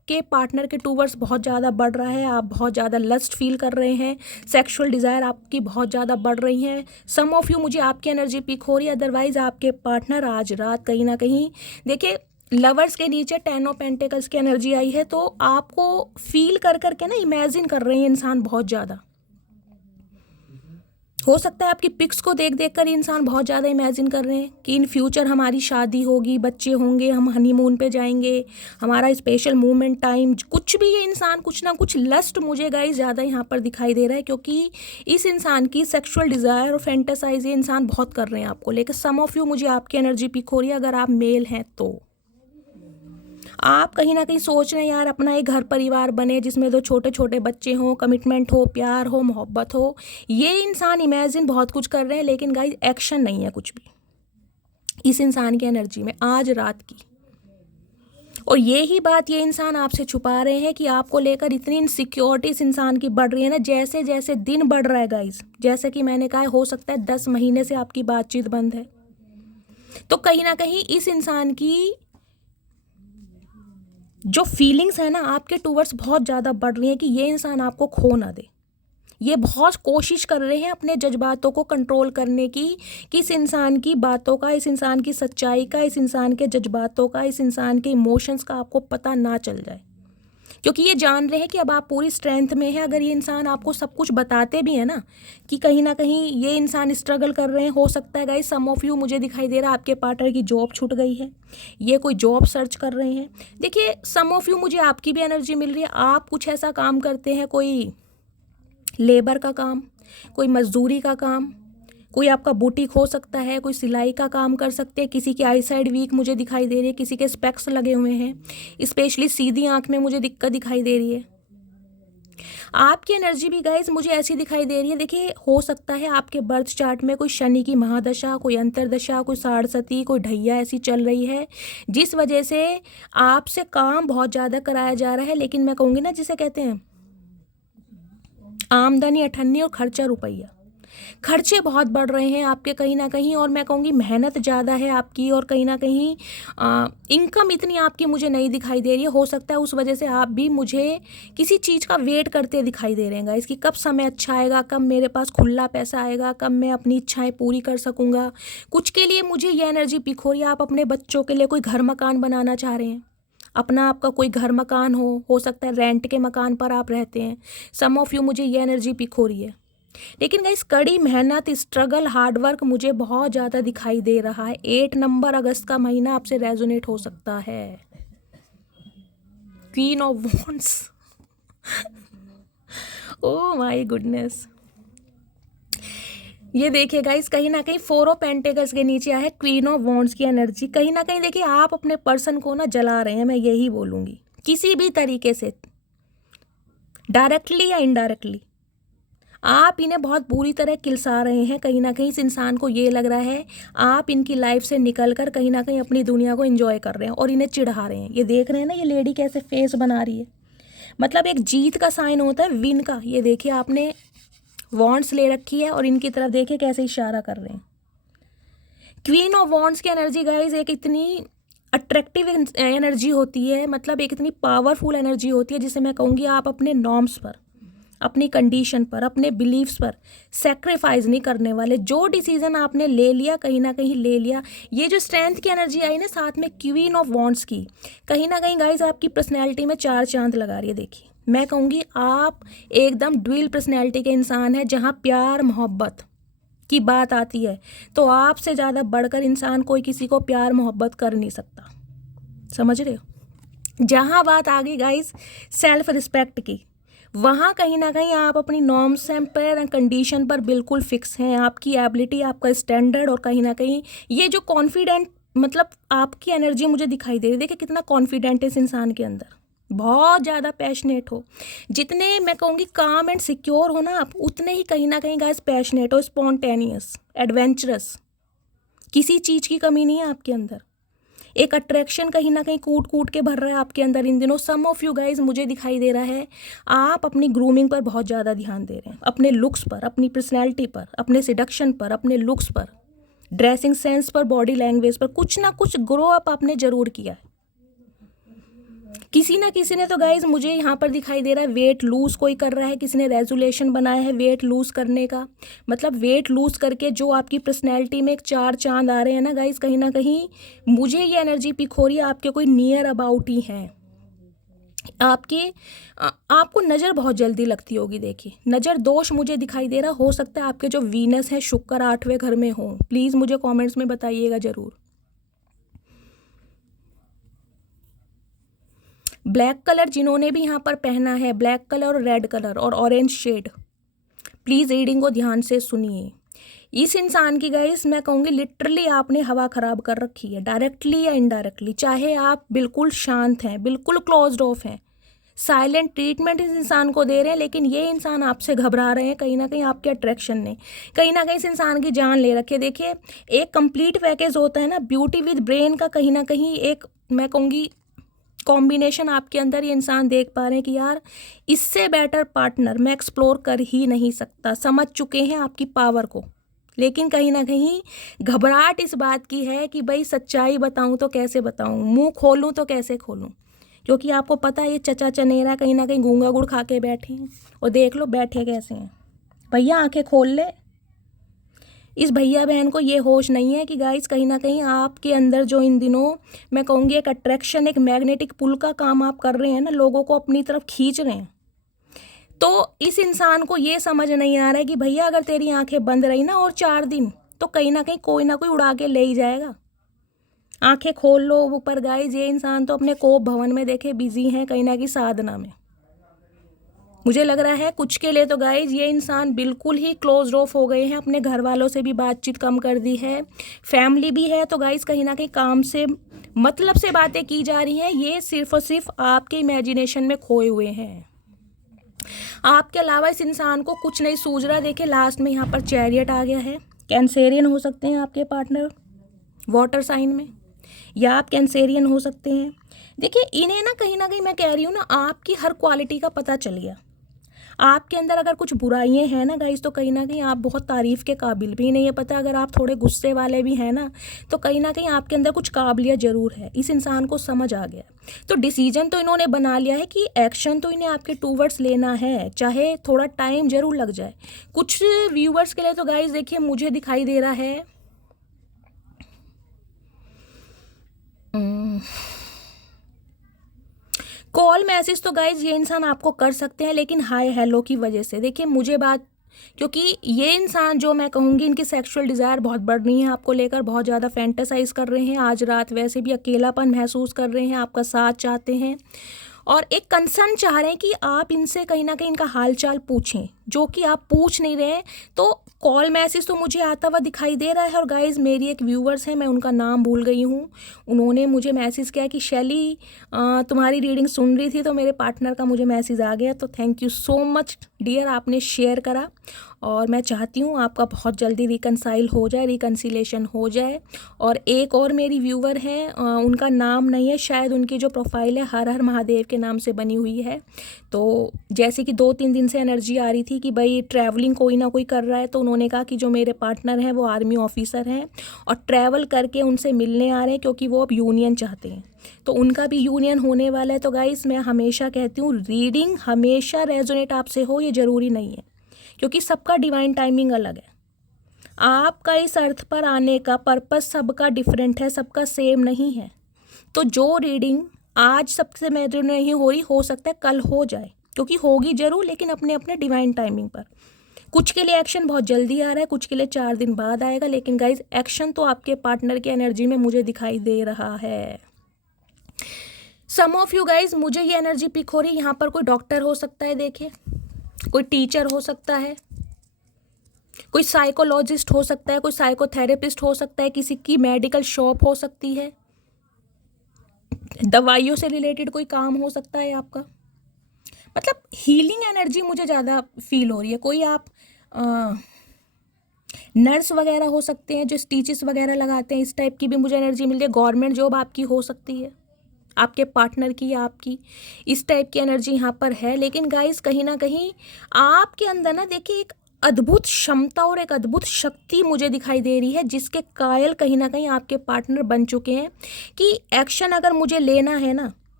आपके पार्टनर के टूवर्ड्स बहुत ज़्यादा बढ़ रहा है, आप बहुत ज़्यादा लस्ट फील कर रहे हैं, सेक्सुअल डिज़ायर आपकी बहुत ज़्यादा बढ़ रही हैं। सम ऑफ यू, मुझे आपकी एनर्जी पिक हो रही है। अदरवाइज़ आपके पार्टनर आज रात कहीं ना कहीं, देखिए लवर्स के नीचे 10 ऑफ पेंटिकल्स की एनर्जी आई है, तो आपको फील कर करके ना इमेजिन कर रहे हैं इंसान बहुत ज़्यादा। हो सकता है आपकी पिक्स को देख देख कर इंसान बहुत ज़्यादा इमेजिन कर रहे हैं कि इन फ्यूचर हमारी शादी होगी, बच्चे होंगे, हम हनीमून पे जाएंगे, हमारा स्पेशल मोमेंट टाइम, कुछ भी ये इंसान कुछ ना कुछ लस्ट मुझे गाइस ज़्यादा यहाँ पर दिखाई दे रहा है, क्योंकि इस इंसान की सेक्सुअल डिज़ायर और फैंटेसाइज ये इंसान बहुत कर रहे हैं आपको लेकिन। सम ऑफ यू, मुझे आपकी एनर्जी पिक हो रही है अगर आप मेल हैं तो। आप कहीं ना कहीं सोच रहे हैं यार अपना एक घर परिवार बने जिसमें 2 छोटे छोटे बच्चे हों, कमिटमेंट हो, प्यार हो, मोहब्बत हो। ये इंसान इमेजिन बहुत कुछ कर रहे हैं लेकिन गाइस एक्शन नहीं है कुछ भी इस इंसान की एनर्जी में आज रात की। और ये ही बात ये इंसान आपसे छुपा रहे हैं कि आपको लेकर इतनी इनसिक्योरिटी इस इंसान की बढ़ रही है ना, जैसे जैसे दिन बढ़ रहा है गाइस। जैसे कि मैंने कहा, हो सकता है 10 महीने से आपकी बातचीत बंद है, तो कहीं ना कहीं इस इंसान की जो फीलिंग्स है ना आपके टूवर्ड्स बहुत ज़्यादा बढ़ रही हैं कि ये इंसान आपको खो ना दे। ये बहुत कोशिश कर रहे हैं अपने जज्बातों को कंट्रोल करने की, कि इस इंसान की बातों का, इस इंसान की सच्चाई का, इस इंसान के जज्बातों का, इस इंसान के इमोशंस का आपको पता ना चल जाए, क्योंकि ये जान रहे हैं कि अब आप पूरी स्ट्रेंथ में हैं। अगर ये इंसान आपको सब कुछ बताते भी है ना कि कहीं ना कहीं ये इंसान स्ट्रगल कर रहे हैं, हो सकता है गाइस सम ऑफ यू, मुझे दिखाई दे रहा है आपके पार्टनर की जॉब छूट गई है, ये कोई जॉब सर्च कर रहे हैं। देखिए सम ऑफ यू, मुझे आपकी भी एनर्जी मिल रही है, आप कुछ ऐसा काम करते हैं, कोई लेबर का काम, कोई मजदूरी का काम, कोई आपका बुटीक हो सकता है, कोई सिलाई का काम कर सकते हैं। किसी की आई साइड वीक मुझे दिखाई दे रही है, किसी के स्पेक्स लगे हुए हैं, स्पेशली सीधी आंख में मुझे दिक्कत दिखाई दे रही है। आपकी एनर्जी भी गाइज मुझे ऐसी दिखाई दे रही है। देखिए हो सकता है आपके बर्थ चार्ट में कोई शनि की महादशा, कोई अंतरदशा, कोई साढ़सती, कोई ढैया ऐसी चल रही है, जिस वजह से आपसे काम बहुत ज़्यादा कराया जा रहा है। लेकिन मैं कहूँगी ना, जिसे कहते हैं आमदनी अठन्नी और खर्चा रुपया, खर्चे बहुत बढ़ रहे हैं आपके कहीं ना कहीं, और मैं कहूँगी मेहनत ज़्यादा है आपकी, और कहीं ना कहीं इनकम इतनी आपकी मुझे नहीं दिखाई दे रही है। हो सकता है उस वजह से आप भी मुझे किसी चीज़ का वेट करते दिखाई दे रहे हैं इसकी, कब समय अच्छा आएगा, कब मेरे पास खुला पैसा आएगा, कब मैं अपनी इच्छाएं पूरी कर सकूँगा। कुछ के लिए मुझे ये एनर्जी पिक हो रही है, आप अपने बच्चों के लिए कोई घर मकान बनाना चाह रहे हैं, अपना आपका कोई घर मकान हो सकता है रेंट के मकान पर आप रहते हैं। सम ऑफ यू, मुझे ये एनर्जी पिक हो रही है। लेकिन गाइस कड़ी मेहनत, स्ट्रगल, हार्डवर्क मुझे बहुत ज़्यादा दिखाई दे रहा है। 8 नंबर अगस्त का महीना आपसे रेजोनेट हो सकता है। Queen of wands, oh my goodness. ये देखिए गाइस, कहीं ना कहीं 4 ऑफ पेंटिकल्स के नीचे आया है क्वीन ऑफ वॉन्ड्स की एनर्जी। कहीं ना कहीं देखिए आप अपने पर्सन को ना जला रहे हैं, मैं यही बोलूँगी, किसी भी तरीके से, डायरेक्टली या इनडायरेक्टली आप इन्हें बहुत बुरी तरह किलसा रहे हैं। कहीं ना कहीं इस इंसान को ये लग रहा है आप इनकी लाइफ से निकलकर कहीं ना कहीं अपनी दुनिया को एंजॉय कर रहे हैं और इन्हें चिढ़ा रहे हैं। ये देख रहे हैं ना, ये लेडी कैसे फेस बना रही है, मतलब एक जीत का साइन होता है, विन का। ये देखिए आपने वॉन्ड्स ले रखी है और इनकी तरफ देखिए कैसे इशारा कर रहे हैं। क्वीन ऑफ वॉन्ड्स की एनर्जी गाइज एक इतनी अट्रैक्टिव एनर्जी होती है, मतलब एक इतनी पावरफुल एनर्जी होती है, जिसे मैं कहूँगी आप अपने नॉर्म्स पर, अपनी कंडीशन पर, अपने बिलीव्स पर सेक्रीफाइस नहीं करने वाले। जो डिसीजन आपने ले लिया कहीं ना कहीं ले लिया। ये जो स्ट्रेंथ की एनर्जी आई ना साथ में क्वीन ऑफ वॉन्ड्स की, कहीं ना कहीं गाइज आपकी पर्सनैलिटी में 4 चांद लगा रही है। देखिए मैं कहूँगी आप एकदम ड्यूल पर्सनैलिटी के इंसान हैं, जहाँ प्यार मोहब्बत की बात आती है तो आपसे ज़्यादा बढ़कर इंसान कोई किसी को प्यार मोहब्बत कर नहीं सकता, समझ रहे हो। जहाँ बात आ गई गाइज सेल्फ रिस्पेक्ट की, वहाँ कहीं ना कहीं आप अपनी नॉर्म्स पर, कंडीशन पर बिल्कुल फिक्स हैं। आपकी एबिलिटी, आपका स्टैंडर्ड, और कहीं ना कहीं ये जो कॉन्फिडेंट, मतलब आपकी एनर्जी मुझे दिखाई दे रही है। देखिए कितना कॉन्फिडेंट है इस इंसान के अंदर, बहुत ज़्यादा पैशनेट हो। जितने मैं कहूँगी काम एंड सिक्योर हो ना आप, उतने ही कहीं ना कहीं गाइस पैशनेट हो, स्पॉन्टेनियस, एडवेंचरस, किसी चीज़ की कमी नहीं है आपके अंदर। एक अट्रैक्शन कहीं ना कहीं कूट कूट के भर रहा है आपके अंदर इन दिनों। सम ऑफ यू गाइज मुझे दिखाई दे रहा है आप अपनी ग्रूमिंग पर बहुत ज़्यादा ध्यान दे रहे हैं, अपने लुक्स पर, अपनी पर्सनैलिटी पर, अपने सिडक्शन पर, अपने लुक्स पर, ड्रेसिंग सेंस पर, बॉडी लैंग्वेज पर, कुछ ना कुछ ग्रो अप आपने ज़रूर किया है। किसी ना किसी ने तो गाइज मुझे यहाँ पर दिखाई दे रहा है वेट लूज कोई कर रहा है, किसी ने रेजोल्यूशन बनाया है वेट लूज करने का। मतलब वेट लूज करके जो आपकी पर्सनैलिटी में एक 4 चांद आ रहे हैं ना गाइज, कहीं ना कहीं मुझे ये एनर्जी पिक हो रही है आपके कोई नियर अबाउट ही हैं। आपको नज़र बहुत जल्दी लगती होगी। देखिए नज़र दोष मुझे दिखाई दे रहा, हो सकता है आपके जो वीनस है शुक्र 8वें घर में हो। प्लीज़ मुझे कमेंट्स में बताइएगा ज़रूर। ब्लैक कलर जिन्होंने भी यहाँ पर पहना है, ब्लैक कलर और रेड कलर और ऑरेंज शेड, प्लीज़ रीडिंग को ध्यान से सुनिए। इस इंसान की गाइस मैं कहूँगी लिटरली आपने हवा ख़राब कर रखी है, डायरेक्टली या इनडायरेक्टली। चाहे आप बिल्कुल शांत हैं, बिल्कुल क्लोज्ड ऑफ हैं, साइलेंट ट्रीटमेंट इस इंसान को दे रहे हैं, लेकिन ये इंसान आपसे घबरा रहे हैं। कहीं ना कहीं आपके अट्रैक्शन ने कहीं ना कहीं इस इंसान की जान ले रखी है। देखिए एक कंप्लीट पैकेज होता है ना ब्यूटी विद ब्रेन का, कहीं ना कहीं एक मैं कहूँगी कॉम्बिनेशन आपके अंदर ये इंसान देख पा रहे हैं कि यार इससे बेटर पार्टनर मैं एक्सप्लोर कर ही नहीं सकता। समझ चुके हैं आपकी पावर को, लेकिन कहीं ना कहीं घबराहट इस बात की है कि भाई सच्चाई बताऊं तो कैसे बताऊं, मुंह खोलूं तो कैसे खोलूं, क्योंकि आपको पता है ये चचा चनेरा कहीं ना कहीं गूंगा गुड़ खा के बैठे हैं। और देख लो बैठे कैसे हैं। भैया आंखें खोल ले। इस भैया बहन को ये होश नहीं है कि गाइस कहीं ना कहीं आपके अंदर जो इन दिनों मैं कहूँगी एक अट्रैक्शन, एक मैग्नेटिक पुल का काम आप कर रहे हैं ना, लोगों को अपनी तरफ खींच रहे हैं। तो इस इंसान को ये समझ नहीं आ रहा है कि भैया अगर तेरी आंखें बंद रही ना और 4 दिन, तो कहीं ना कहीं कोई ना कोई उड़ा के ले ही जाएगा। आंखें खोल लो ऊपर गाइस। ये इंसान तो अपने कोप भवन में देखे बिजी हैं, कहीं ना कहीं साधना में। मुझे लग रहा है कुछ के लिए तो गाइज ये इंसान बिल्कुल ही क्लोज ऑफ हो गए हैं, अपने घर वालों से भी बातचीत कम कर दी है, फैमिली भी है तो गाइज कहीं ना कहीं काम से मतलब से बातें की जा रही हैं। ये सिर्फ और सिर्फ आपके इमेजिनेशन में खोए हुए हैं, आपके अलावा इस इंसान को कुछ नहीं सूझ रहा। देखिए लास्ट में यहाँ पर चैरियट आ गया है। कैंसेरियन हो सकते हैं आपके पार्टनर, वाटर साइन में, या आप कैंसेरियन हो सकते हैं। देखिए इन्हें ना कहीं मैं कह रही हूँ ना, आपकी हर क्वालिटी का पता चल गया। आपके अंदर अगर कुछ बुराइयां हैं ना गाइस, तो कहीं ना कहीं आप बहुत तारीफ़ के काबिल भी नहीं है। पता अगर आप थोड़े गुस्से वाले भी हैं ना, तो कहीं ना कहीं आपके अंदर कुछ काबिलियत ज़रूर है। इस इंसान को समझ आ गया, तो डिसीजन तो इन्होंने बना लिया है कि एक्शन तो इन्हें आपके टूवर्ड्स लेना है, चाहे थोड़ा टाइम ज़रूर लग जाए। कुछ व्यूवर्स के लिए तो गाइस देखिए मुझे दिखाई दे रहा है कॉल मैसेज तो गाइज ये इंसान आपको कर सकते हैं, लेकिन हाय हेलो की वजह से। देखिए मुझे बात, क्योंकि ये इंसान जो मैं कहूँगी इनकी सेक्सुअल डिज़ायर बहुत बढ़ रही है आपको लेकर, बहुत ज़्यादा फैंटेसाइज कर रहे हैं। आज रात वैसे भी अकेलापन महसूस कर रहे हैं, आपका साथ चाहते हैं और एक कंसर्न चाह रहे हैं कि आप इनसे कहीं ना कहीं इनका हालचाल पूछें, जो कि आप पूछ नहीं रहे हैं। तो कॉल मैसेज तो मुझे आता हुआ दिखाई दे रहा है। और गाइज़ मेरी एक व्यूवर्स है, मैं उनका नाम भूल गई हूँ, उन्होंने मुझे मैसेज किया कि शैली तुम्हारी रीडिंग सुन रही थी तो मेरे पार्टनर का मुझे मैसेज आ गया। तो thank you so much dear, आपने शेयर करा और मैं चाहती हूँ आपका बहुत जल्दी रिकनसाइल हो जाए, रिकन्सिलेशन हो जाए। और एक और मेरी व्यूवर हैं, उनका नाम नहीं है, शायद उनकी जो प्रोफाइल है हर हर महादेव के नाम से बनी हुई है। तो जैसे कि 2-3 दिन से एनर्जी आ रही थी कि भाई ट्रैवलिंग कोई ना कोई कर रहा है, तो उन्होंने कहा कि जो मेरे पार्टनर हैं वो आर्मी ऑफिसर हैं और ट्रैवल करके उनसे मिलने आ रहे हैं, क्योंकि वो अब यूनियन चाहते हैं। तो उनका भी यूनियन होने वाला है। तो गाइस मैं हमेशा कहती हूँ रीडिंग हमेशा रेजोनेट आपसे हो, ये ज़रूरी नहीं है, क्योंकि सबका डिवाइन टाइमिंग अलग है। आपका इस अर्थ पर आने का पर्पस सबका डिफरेंट है, सबका सेम नहीं है। तो जो रीडिंग आज सबसे मेजर नहीं हो रही, हो सकता है कल हो जाए, क्योंकि होगी ज़रूर, लेकिन अपने अपने डिवाइन टाइमिंग पर। कुछ के लिए एक्शन बहुत जल्दी आ रहा है, कुछ के लिए 4 दिन बाद आएगा, लेकिन गाइज एक्शन तो आपके पार्टनर की एनर्जी में मुझे दिखाई दे रहा है। सम ऑफ यू गाइज, मुझे ये एनर्जी पिक हो रही है, यहाँ पर कोई डॉक्टर हो सकता है, देखिए कोई टीचर हो सकता है, कोई साइकोलॉजिस्ट हो सकता है, कोई साइकोथेरेपिस्ट हो सकता है, किसी की मेडिकल शॉप हो सकती है, दवाइयों से रिलेटेड कोई काम हो सकता है आपका। मतलब हीलिंग एनर्जी मुझे ज़्यादा फील हो रही है। कोई आप नर्स वगैरह हो सकते हैं जो स्टिचेस वगैरह लगाते हैं, इस टाइप की भी मुझे एनर्जी मिल रही है। गवर्नमेंट जॉब आपकी हो सकती है, आपके पार्टनर की या आपकी, इस टाइप की एनर्जी यहाँ पर है। लेकिन गाइस कहीं ना कहीं आपके अंदर ना देखिए एक अद्भुत क्षमता और एक अद्भुत शक्ति मुझे दिखाई दे रही है, जिसके कायल कहीं ना कहीं आपके पार्टनर बन चुके हैं कि एक्शन अगर मुझे लेना है ना,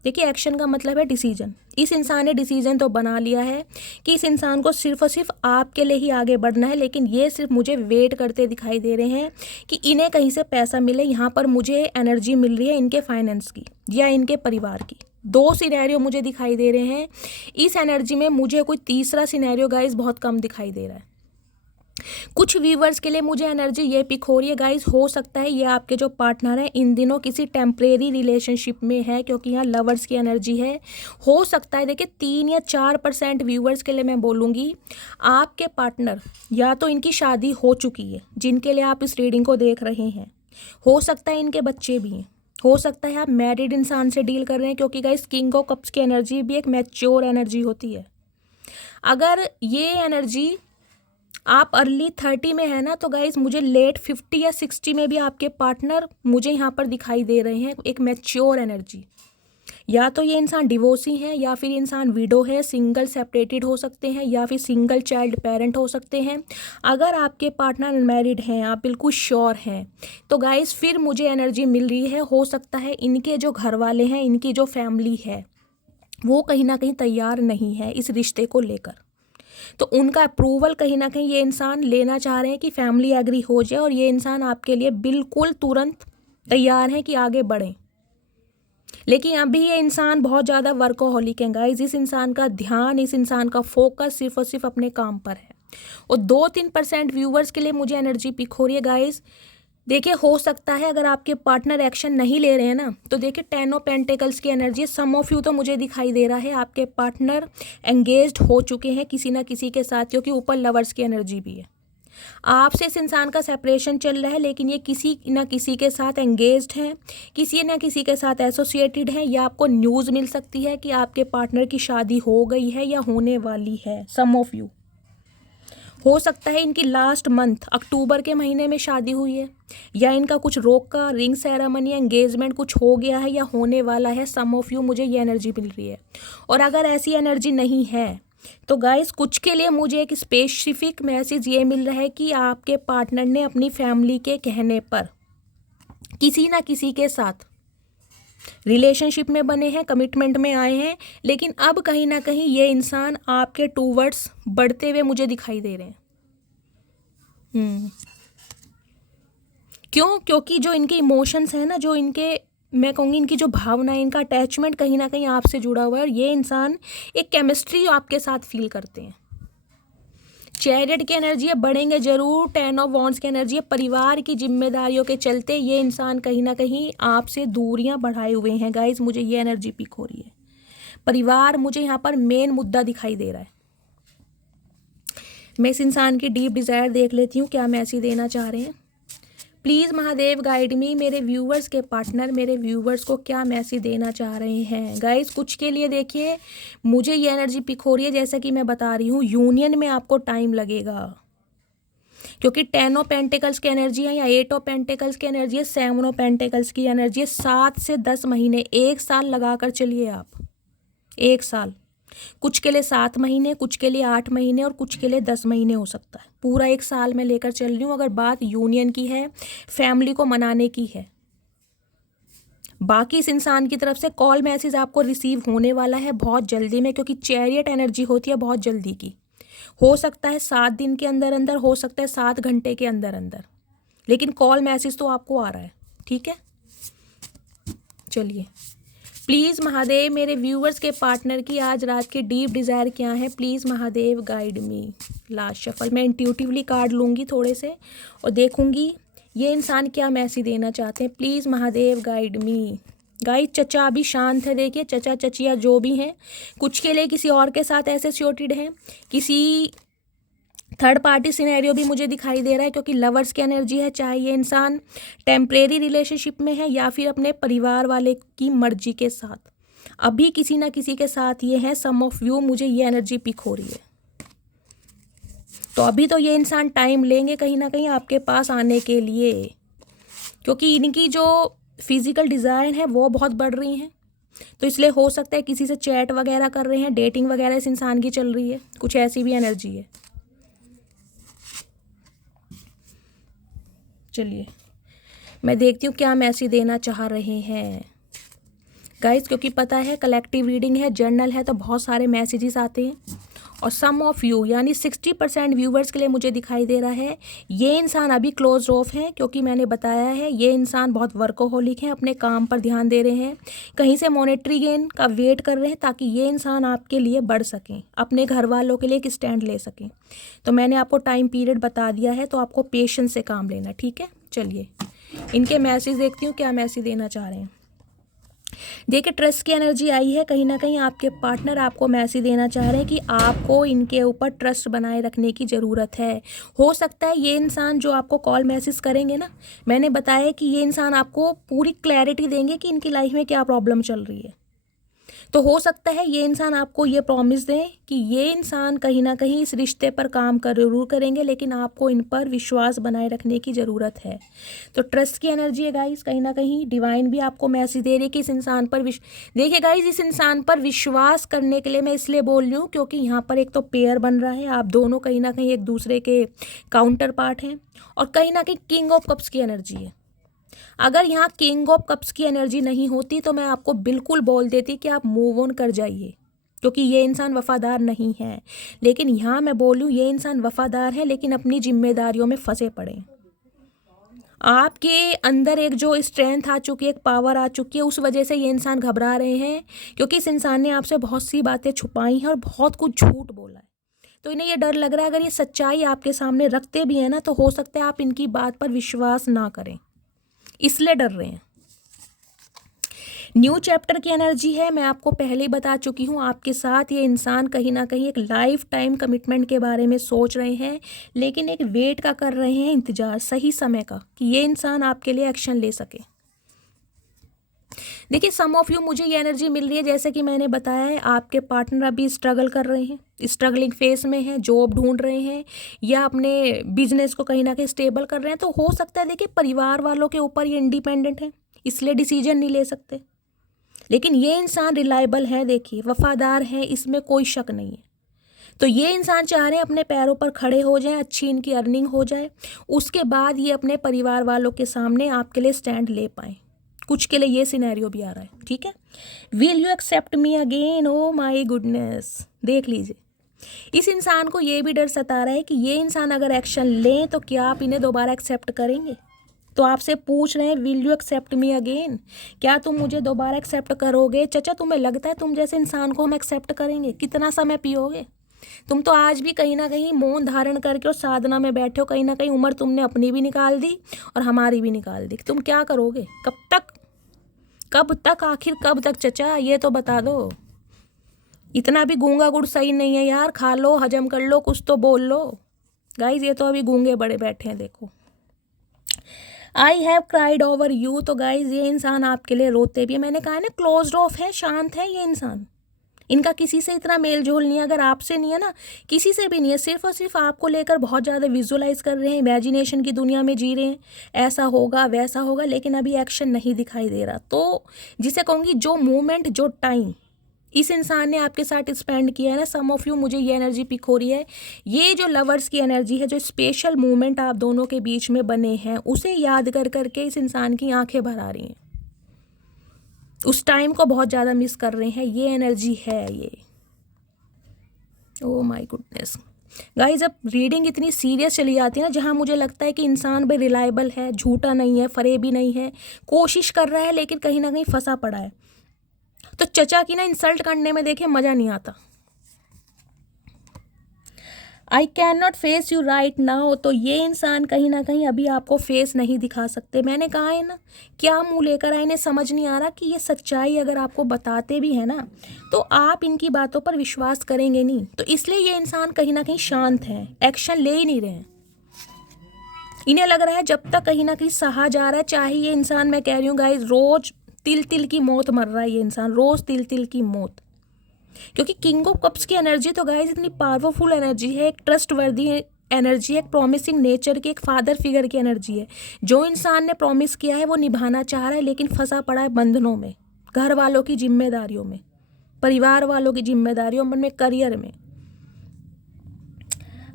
देखिए एक्शन का मतलब है डिसीजन। इस इंसान ने डिसीजन तो बना लिया है कि इस इंसान को सिर्फ और सिर्फ आपके लिए ही आगे बढ़ना है, लेकिन ये सिर्फ मुझे वेट करते दिखाई दे रहे हैं कि इन्हें कहीं से पैसा मिले। यहाँ पर मुझे एनर्जी मिल रही है इनके फाइनेंस की या इनके परिवार की। दो सिनेरियो मुझे दिखाई दे रहे हैं। इस एनर्जी में मुझे कोई तीसरा सिनेरियो गाइस बहुत कम दिखाई दे रहा है। कुछ व्यूवर्स के लिए मुझे एनर्जी ये पिक हो रही है गाइस, हो सकता है ये आपके जो पार्टनर हैं इन दिनों किसी टेम्परेरी रिलेशनशिप में है, क्योंकि यहाँ लवर्स की एनर्जी है। हो सकता है देखिए 3 या 4% व्यूवर्स के लिए मैं बोलूँगी आपके पार्टनर या तो इनकी शादी हो चुकी है जिनके लिए आप इस रीडिंग को देख रहे हैं। हो सकता है इनके बच्चे भी हैं। हो सकता है आप मैरिड इंसान से डील कर रहे हैं, क्योंकि गाइस किंग ऑफ कप्स की एनर्जी भी एक मैच्योर एनर्जी होती है। अगर ये एनर्जी आप अर्ली 30 में है ना, तो गाइज मुझे लेट 50 या 60 में भी आपके पार्टनर मुझे यहाँ पर दिखाई दे रहे हैं। एक मैच्योर एनर्जी। या तो ये इंसान डिवोर्सी है, या फिर इंसान विडो है, सिंगल सेपरेटेड हो सकते हैं, या फिर सिंगल चाइल्ड पेरेंट हो सकते हैं। अगर आपके पार्टनर अनमैरिड हैं, आप बिल्कुल श्योर हैं, तो गाइज फिर मुझे एनर्जी मिल रही है। हो सकता है इनके जो घर वाले हैं, इनकी जो फैमिली है, वो कहीं ना कहीं तैयार नहीं है इस रिश्ते को लेकर। तो उनका अप्रूवल कहीं ना कहीं ये इंसान लेना चाह रहे हैं कि फैमिली एग्री हो जाए, और ये इंसान आपके लिए बिल्कुल तुरंत तैयार है कि आगे बढ़ें। लेकिन अभी ये इंसान बहुत ज़्यादा वर्कोहॉलिक है गाइस। इस इंसान का ध्यान, इस इंसान का फोकस सिर्फ और सिर्फ अपने काम पर है। और 2-3% व्यूवर्स के लिए मुझे एनर्जी पिक हो रही है गाइस। देखिए हो सकता है अगर आपके पार्टनर एक्शन नहीं ले रहे हैं ना, तो देखिए 10 ऑफ पेंटिकल्स की एनर्जी है। सम ऑफ यू तो मुझे दिखाई दे रहा है आपके पार्टनर एंगेज्ड हो चुके हैं किसी ना किसी के साथ, क्योंकि ऊपर लवर्स की एनर्जी भी है। आपसे इस इंसान का सेपरेशन चल रहा है, लेकिन ये किसी ना किसी के साथ एंगेज्ड हैं, किसी ना किसी के साथ एसोसिएटेड हैं, या आपको न्यूज़ मिल सकती है कि आपके पार्टनर की शादी हो गई है या होने वाली है। सम ऑफ यू हो सकता है इनकी लास्ट मंथ अक्टूबर के महीने में शादी हुई है, या इनका कुछ रोक का रिंग सेरेमनी या एंगेजमेंट कुछ हो गया है या होने वाला है। सम ऑफ यू मुझे ये एनर्जी मिल रही है। और अगर ऐसी एनर्जी नहीं है तो गाइस कुछ के लिए मुझे एक स्पेसिफिक मैसेज ये मिल रहा है कि आपके पार्टनर ने अपनी फैमिली के कहने पर किसी ना किसी के साथ रिलेशनशिप में बने हैं, कमिटमेंट में आए हैं, लेकिन अब कहीं ना कहीं ये इंसान आपके टूवर्ड्स बढ़ते हुए मुझे दिखाई दे रहे हैं। क्यों? क्योंकि जो इनके इमोशंस हैं ना, जो इनके, मैं कहूँगी इनकी जो भावना है, इनका अटैचमेंट कहीं ना कहीं आपसे जुड़ा हुआ है, और ये इंसान एक केमिस्ट्री आपके साथ फील करते हैं। चैरियट की एनर्जी है, बढ़ेंगे जरूर। 10 ऑफ वॉन्ड्स की एनर्जी है, परिवार की जिम्मेदारियों के चलते ये इंसान कहीं ना कहीं आपसे दूरियां बढ़ाए हुए हैं गाइज। मुझे ये एनर्जी पिक हो रही है। परिवार मुझे यहाँ पर मेन मुद्दा दिखाई दे रहा है। मैं इस इंसान की डीप डिज़ायर देख लेती हूँ, क्या मैसेज देना चाह रहे हैं। प्लीज़ महादेव गाइड मी, मेरे व्यूवर्स के पार्टनर मेरे व्यूवर्स को क्या मैसेज देना चाह रहे हैं गाइस। कुछ के लिए देखिए मुझे ये एनर्जी पिक हो रही है, जैसा कि मैं बता रही हूँ, यूनियन में आपको टाइम लगेगा, क्योंकि 10 ऑफ पेंटिकल्स की एनर्जी है या 8 ऑफ पेंटिकल्स की एनर्जी है, 7 ऑफ पेंटिकल्स की एनर्जी है। 7 से 10 महीने, 1 साल लगा कर चलिए आप। 1 साल, कुछ के लिए 7 महीने, कुछ के लिए 8 महीने, और कुछ के लिए 10 महीने हो सकता है। पूरा 1 साल में लेकर चल रही हूँ। अगर बात यूनियन की है, फैमिली को मनाने की है। बाकी इस इंसान की तरफ से कॉल मैसेज आपको रिसीव होने वाला है बहुत जल्दी में, क्योंकि चैरियट एनर्जी होती है बहुत जल्दी की। हो सकता है 7 दिन के अंदर अंदर, हो सकता है 7 घंटे के अंदर अंदर, लेकिन कॉल मैसेज तो आपको आ रहा है। ठीक है, चलिए प्लीज़ महादेव मेरे व्यूवर्स के पार्टनर की आज रात की डीप डिज़ायर क्या है। Please Mahadev guide me. Last shuffle मैं इंट्यूटिवली कार्ड लूँगी थोड़े से और देखूँगी ये इंसान क्या मैसेज देना चाहते हैं। Please Mahadev guide me. Guys चचा अभी शांत है। देखिए चचा चचिया जो भी हैं, कुछ के लिए किसी और के साथ एसोसिएटेड हैं, किसी थर्ड पार्टी सिनेरियो भी मुझे दिखाई दे रहा है, क्योंकि लवर्स की एनर्जी है। चाहे ये इंसान टेम्परेरी रिलेशनशिप में है या फिर अपने परिवार वाले की मर्जी के साथ, अभी किसी ना किसी के साथ ये है। सम ऑफ यू मुझे ये एनर्जी पिक हो रही है। तो अभी तो ये इंसान टाइम लेंगे कहीं ना कहीं आपके पास आने के लिए, क्योंकि इनकी जो फिजिकल डिज़ायर है वो बहुत बढ़ रही हैं। तो इसलिए हो सकता है किसी से चैट वगैरह कर रहे हैं, डेटिंग वगैरह इस इंसान की चल रही है, कुछ ऐसी भी एनर्जी है। चलिए मैं देखती हूँ क्या मैसेज देना चाह रहे हैं। गाइज, क्योंकि पता है कलेक्टिव रीडिंग है, जर्नल है, तो बहुत सारे मैसेजेस आते हैं और सम ऑफ यू यानी 60% व्यूवर्स के लिए मुझे दिखाई दे रहा है ये इंसान अभी क्लोज ऑफ है, क्योंकि मैंने बताया है ये इंसान बहुत वर्कोहोलिक है, अपने काम पर ध्यान दे रहे हैं, कहीं से मॉनेटरी गेन का वेट कर रहे हैं ताकि ये इंसान आपके लिए बढ़ सकें, अपने घर वालों के लिए एक स्टैंड ले सकें। तो मैंने आपको टाइम पीरियड बता दिया है, तो आपको पेशेंस से काम लेना, ठीक है। चलिए इनके मैसेज देखती हूँ क्या मैसेज देना चाह रहे हैं। देखिए, ट्रस्ट की एनर्जी आई है, कहीं ना कहीं आपके पार्टनर आपको मैसेज देना चाह रहे हैं कि आपको इनके ऊपर ट्रस्ट बनाए रखने की ज़रूरत है। हो सकता है ये इंसान जो आपको कॉल मैसेज करेंगे ना, मैंने बताया कि ये इंसान आपको पूरी क्लैरिटी देंगे कि इनकी लाइफ में क्या प्रॉब्लम चल रही है। तो हो सकता है ये इंसान आपको ये प्रॉमिस दें कि ये इंसान कहीं ना कहीं इस रिश्ते पर काम जरूर करेंगे, लेकिन आपको इन पर विश्वास बनाए रखने की ज़रूरत है। तो ट्रस्ट की एनर्जी है गाइस, कहीं ना कहीं डिवाइन भी आपको मैसेज दे रही है कि इस इंसान पर देखिए गाइस, इस इंसान पर विश्वास करने के लिए मैं इसलिए बोल रही हूँ क्योंकि यहाँ पर एक तो पेयर बन रहा है, आप दोनों कहीं ना कहीं एक दूसरे के काउंटर पार्ट हैं, और कहीं ना कहीं किंग ऑफ कप्स की एनर्जी है। अगर यहाँ किंग ऑफ कप्स की एनर्जी नहीं होती तो मैं आपको बिल्कुल बोल देती कि आप मूव ऑन कर जाइए, क्योंकि ये इंसान वफादार नहीं है। लेकिन यहाँ मैं बोलूँ ये इंसान वफादार है, लेकिन अपनी जिम्मेदारियों में फंसे पड़े। आपके अंदर एक जो स्ट्रेंथ आ चुकी है, एक पावर आ चुकी है, उस वजह से ये इंसान घबरा रहे हैं, क्योंकि इस इंसान ने आपसे बहुत सी बातें छुपाई हैं और बहुत कुछ झूठ बोला है। तो इन्हें ये डर लग रहा है अगर ये सच्चाई आपके सामने रखते भी हैं ना, तो हो सकता है आप इनकी बात पर विश्वास ना करें, इसलिए डर रहे हैं। न्यू चैप्टर की एनर्जी है, मैं आपको पहले ही बता चुकी हूँ, आपके साथ ये इंसान कहीं ना कहीं एक लाइफ टाइम कमिटमेंट के बारे में सोच रहे हैं, लेकिन एक वेट का कर रहे हैं, इंतजार सही समय का कि ये इंसान आपके लिए एक्शन ले सके। देखिए, सम ऑफ यू मुझे ये एनर्जी मिल रही है, जैसे कि मैंने बताया है आपके पार्टनर अभी स्ट्रगल कर रहे हैं, स्ट्रगलिंग फेस में है, जॉब ढूंढ रहे हैं या अपने बिजनेस को कहीं ना कहीं स्टेबल कर रहे हैं। तो हो सकता है देखिए परिवार वालों के ऊपर ये इंडिपेंडेंट है, इसलिए डिसीजन नहीं ले सकते, लेकिन ये इंसान रिलायबल है, देखिए वफादार है, इसमें कोई शक नहीं है। तो ये इंसान चाह रहे हैं अपने पैरों पर खड़े हो जाएं, अच्छी इनकी अर्निंग हो जाए, उसके बाद ये अपने परिवार वालों के सामने आपके लिए स्टैंड ले पाएँ। कुछ के लिए ये सिनेरियो भी आ रहा है, ठीक है। Will you accept me again, O my goodness. देख लीजिए, इस इंसान को ये भी डर सता रहा है कि ये इंसान अगर एक्शन लें तो क्या आप इन्हें दोबारा एक्सेप्ट करेंगे। तो आपसे पूछ रहे हैं will you accept me again, क्या तुम मुझे दोबारा एक्सेप्ट करोगे। चचा, तुम्हें लगता है तुम जैसे इंसान को हम एक्सेप्ट करेंगे? कितना समय पियोगे तुम? तो आज भी कहीं ना कहीं मौन धारण करके और साधना में बैठे हो, कहीं ना कहीं उम्र तुमने अपनी भी निकाल दी और हमारी भी निकाल दी। तुम क्या करोगे? कब तक आखिर कब तक चचा, ये तो बता दो। इतना भी गूंगा गुड़ सही नहीं है यार, खा लो, हजम कर लो, कुछ तो बोल लो। गाइज, ये तो अभी गूंगे बड़े बैठे हैं, देखो। I have cried over you. तो गाइज, ये इंसान आपके लिए रोते भी है, मैंने कहा ना क्लोज्ड ऑफ है, शांत है ये इंसान, इनका किसी से इतना मेल जोल नहीं है। अगर आपसे नहीं है ना, किसी से भी नहीं है, सिर्फ और सिर्फ आपको लेकर बहुत ज़्यादा विजुअलाइज कर रहे हैं, इमेजिनेशन की दुनिया में जी रहे हैं, ऐसा होगा वैसा होगा, लेकिन अभी एक्शन नहीं दिखाई दे रहा। तो जिसे कहूँगी जो मोमेंट, जो टाइम इस इंसान ने आपके साथ स्पेंड किया है ना, सम ऑफ यू मुझे ये एनर्जी पिक हो रही है, ये जो लवर्स की एनर्जी है, जो स्पेशल मोमेंट आप दोनों के बीच में बने हैं, उसे याद कर करके इस इंसान की आंखें भर आ रही हैं, उस टाइम को बहुत ज़्यादा मिस कर रहे हैं। ये एनर्जी है ये। ओह माय गुडनेस गाइस, अब रीडिंग इतनी सीरियस चली जाती है ना, जहाँ मुझे लगता है कि इंसान भी रिलायबल है, झूठा नहीं है, फरेबी नहीं है, कोशिश कर रहा है लेकिन कहीं ना कहीं फंसा पड़ा है। तो चचा की ना इंसल्ट करने में देखिए मज़ा नहीं आता। I can not face you right now. तो ये इंसान कहीं ना कहीं अभी आपको फेस नहीं दिखा सकते। मैंने कहा है ना, क्या मुंह लेकर आए, इन्हें समझ नहीं आ रहा कि ये सच्चाई अगर आपको बताते भी हैं ना, तो आप इनकी बातों पर विश्वास करेंगे नहीं। तो इसलिए ये इंसान कहीं ना कहीं शांत है, एक्शन ले ही नहीं रहे हैं। इन्हें लग रहा है जब तक कहीं ना कहीं सहा जा रहा है, चाहे ये इंसान, मैं कह रही हूँ गाइज, रोज तिल तिल की मौत मर रहा है ये इंसान, रोज तिल तिल की मौत। क्योंकि किंग ऑफ कप्स की एनर्जी तो गाइज इतनी पावरफुल एनर्जी है, एक ट्रस्ट वर्दी एनर्जी है, एक प्रॉमिसिंग नेचर की, एक फादर फिगर की एनर्जी है। जो इंसान ने प्रॉमिस किया है वो निभाना चाह रहा है, लेकिन फंसा पड़ा है बंधनों में, घर वालों की जिम्मेदारियों में, परिवार वालों की जिम्मेदारियों में, करियर में।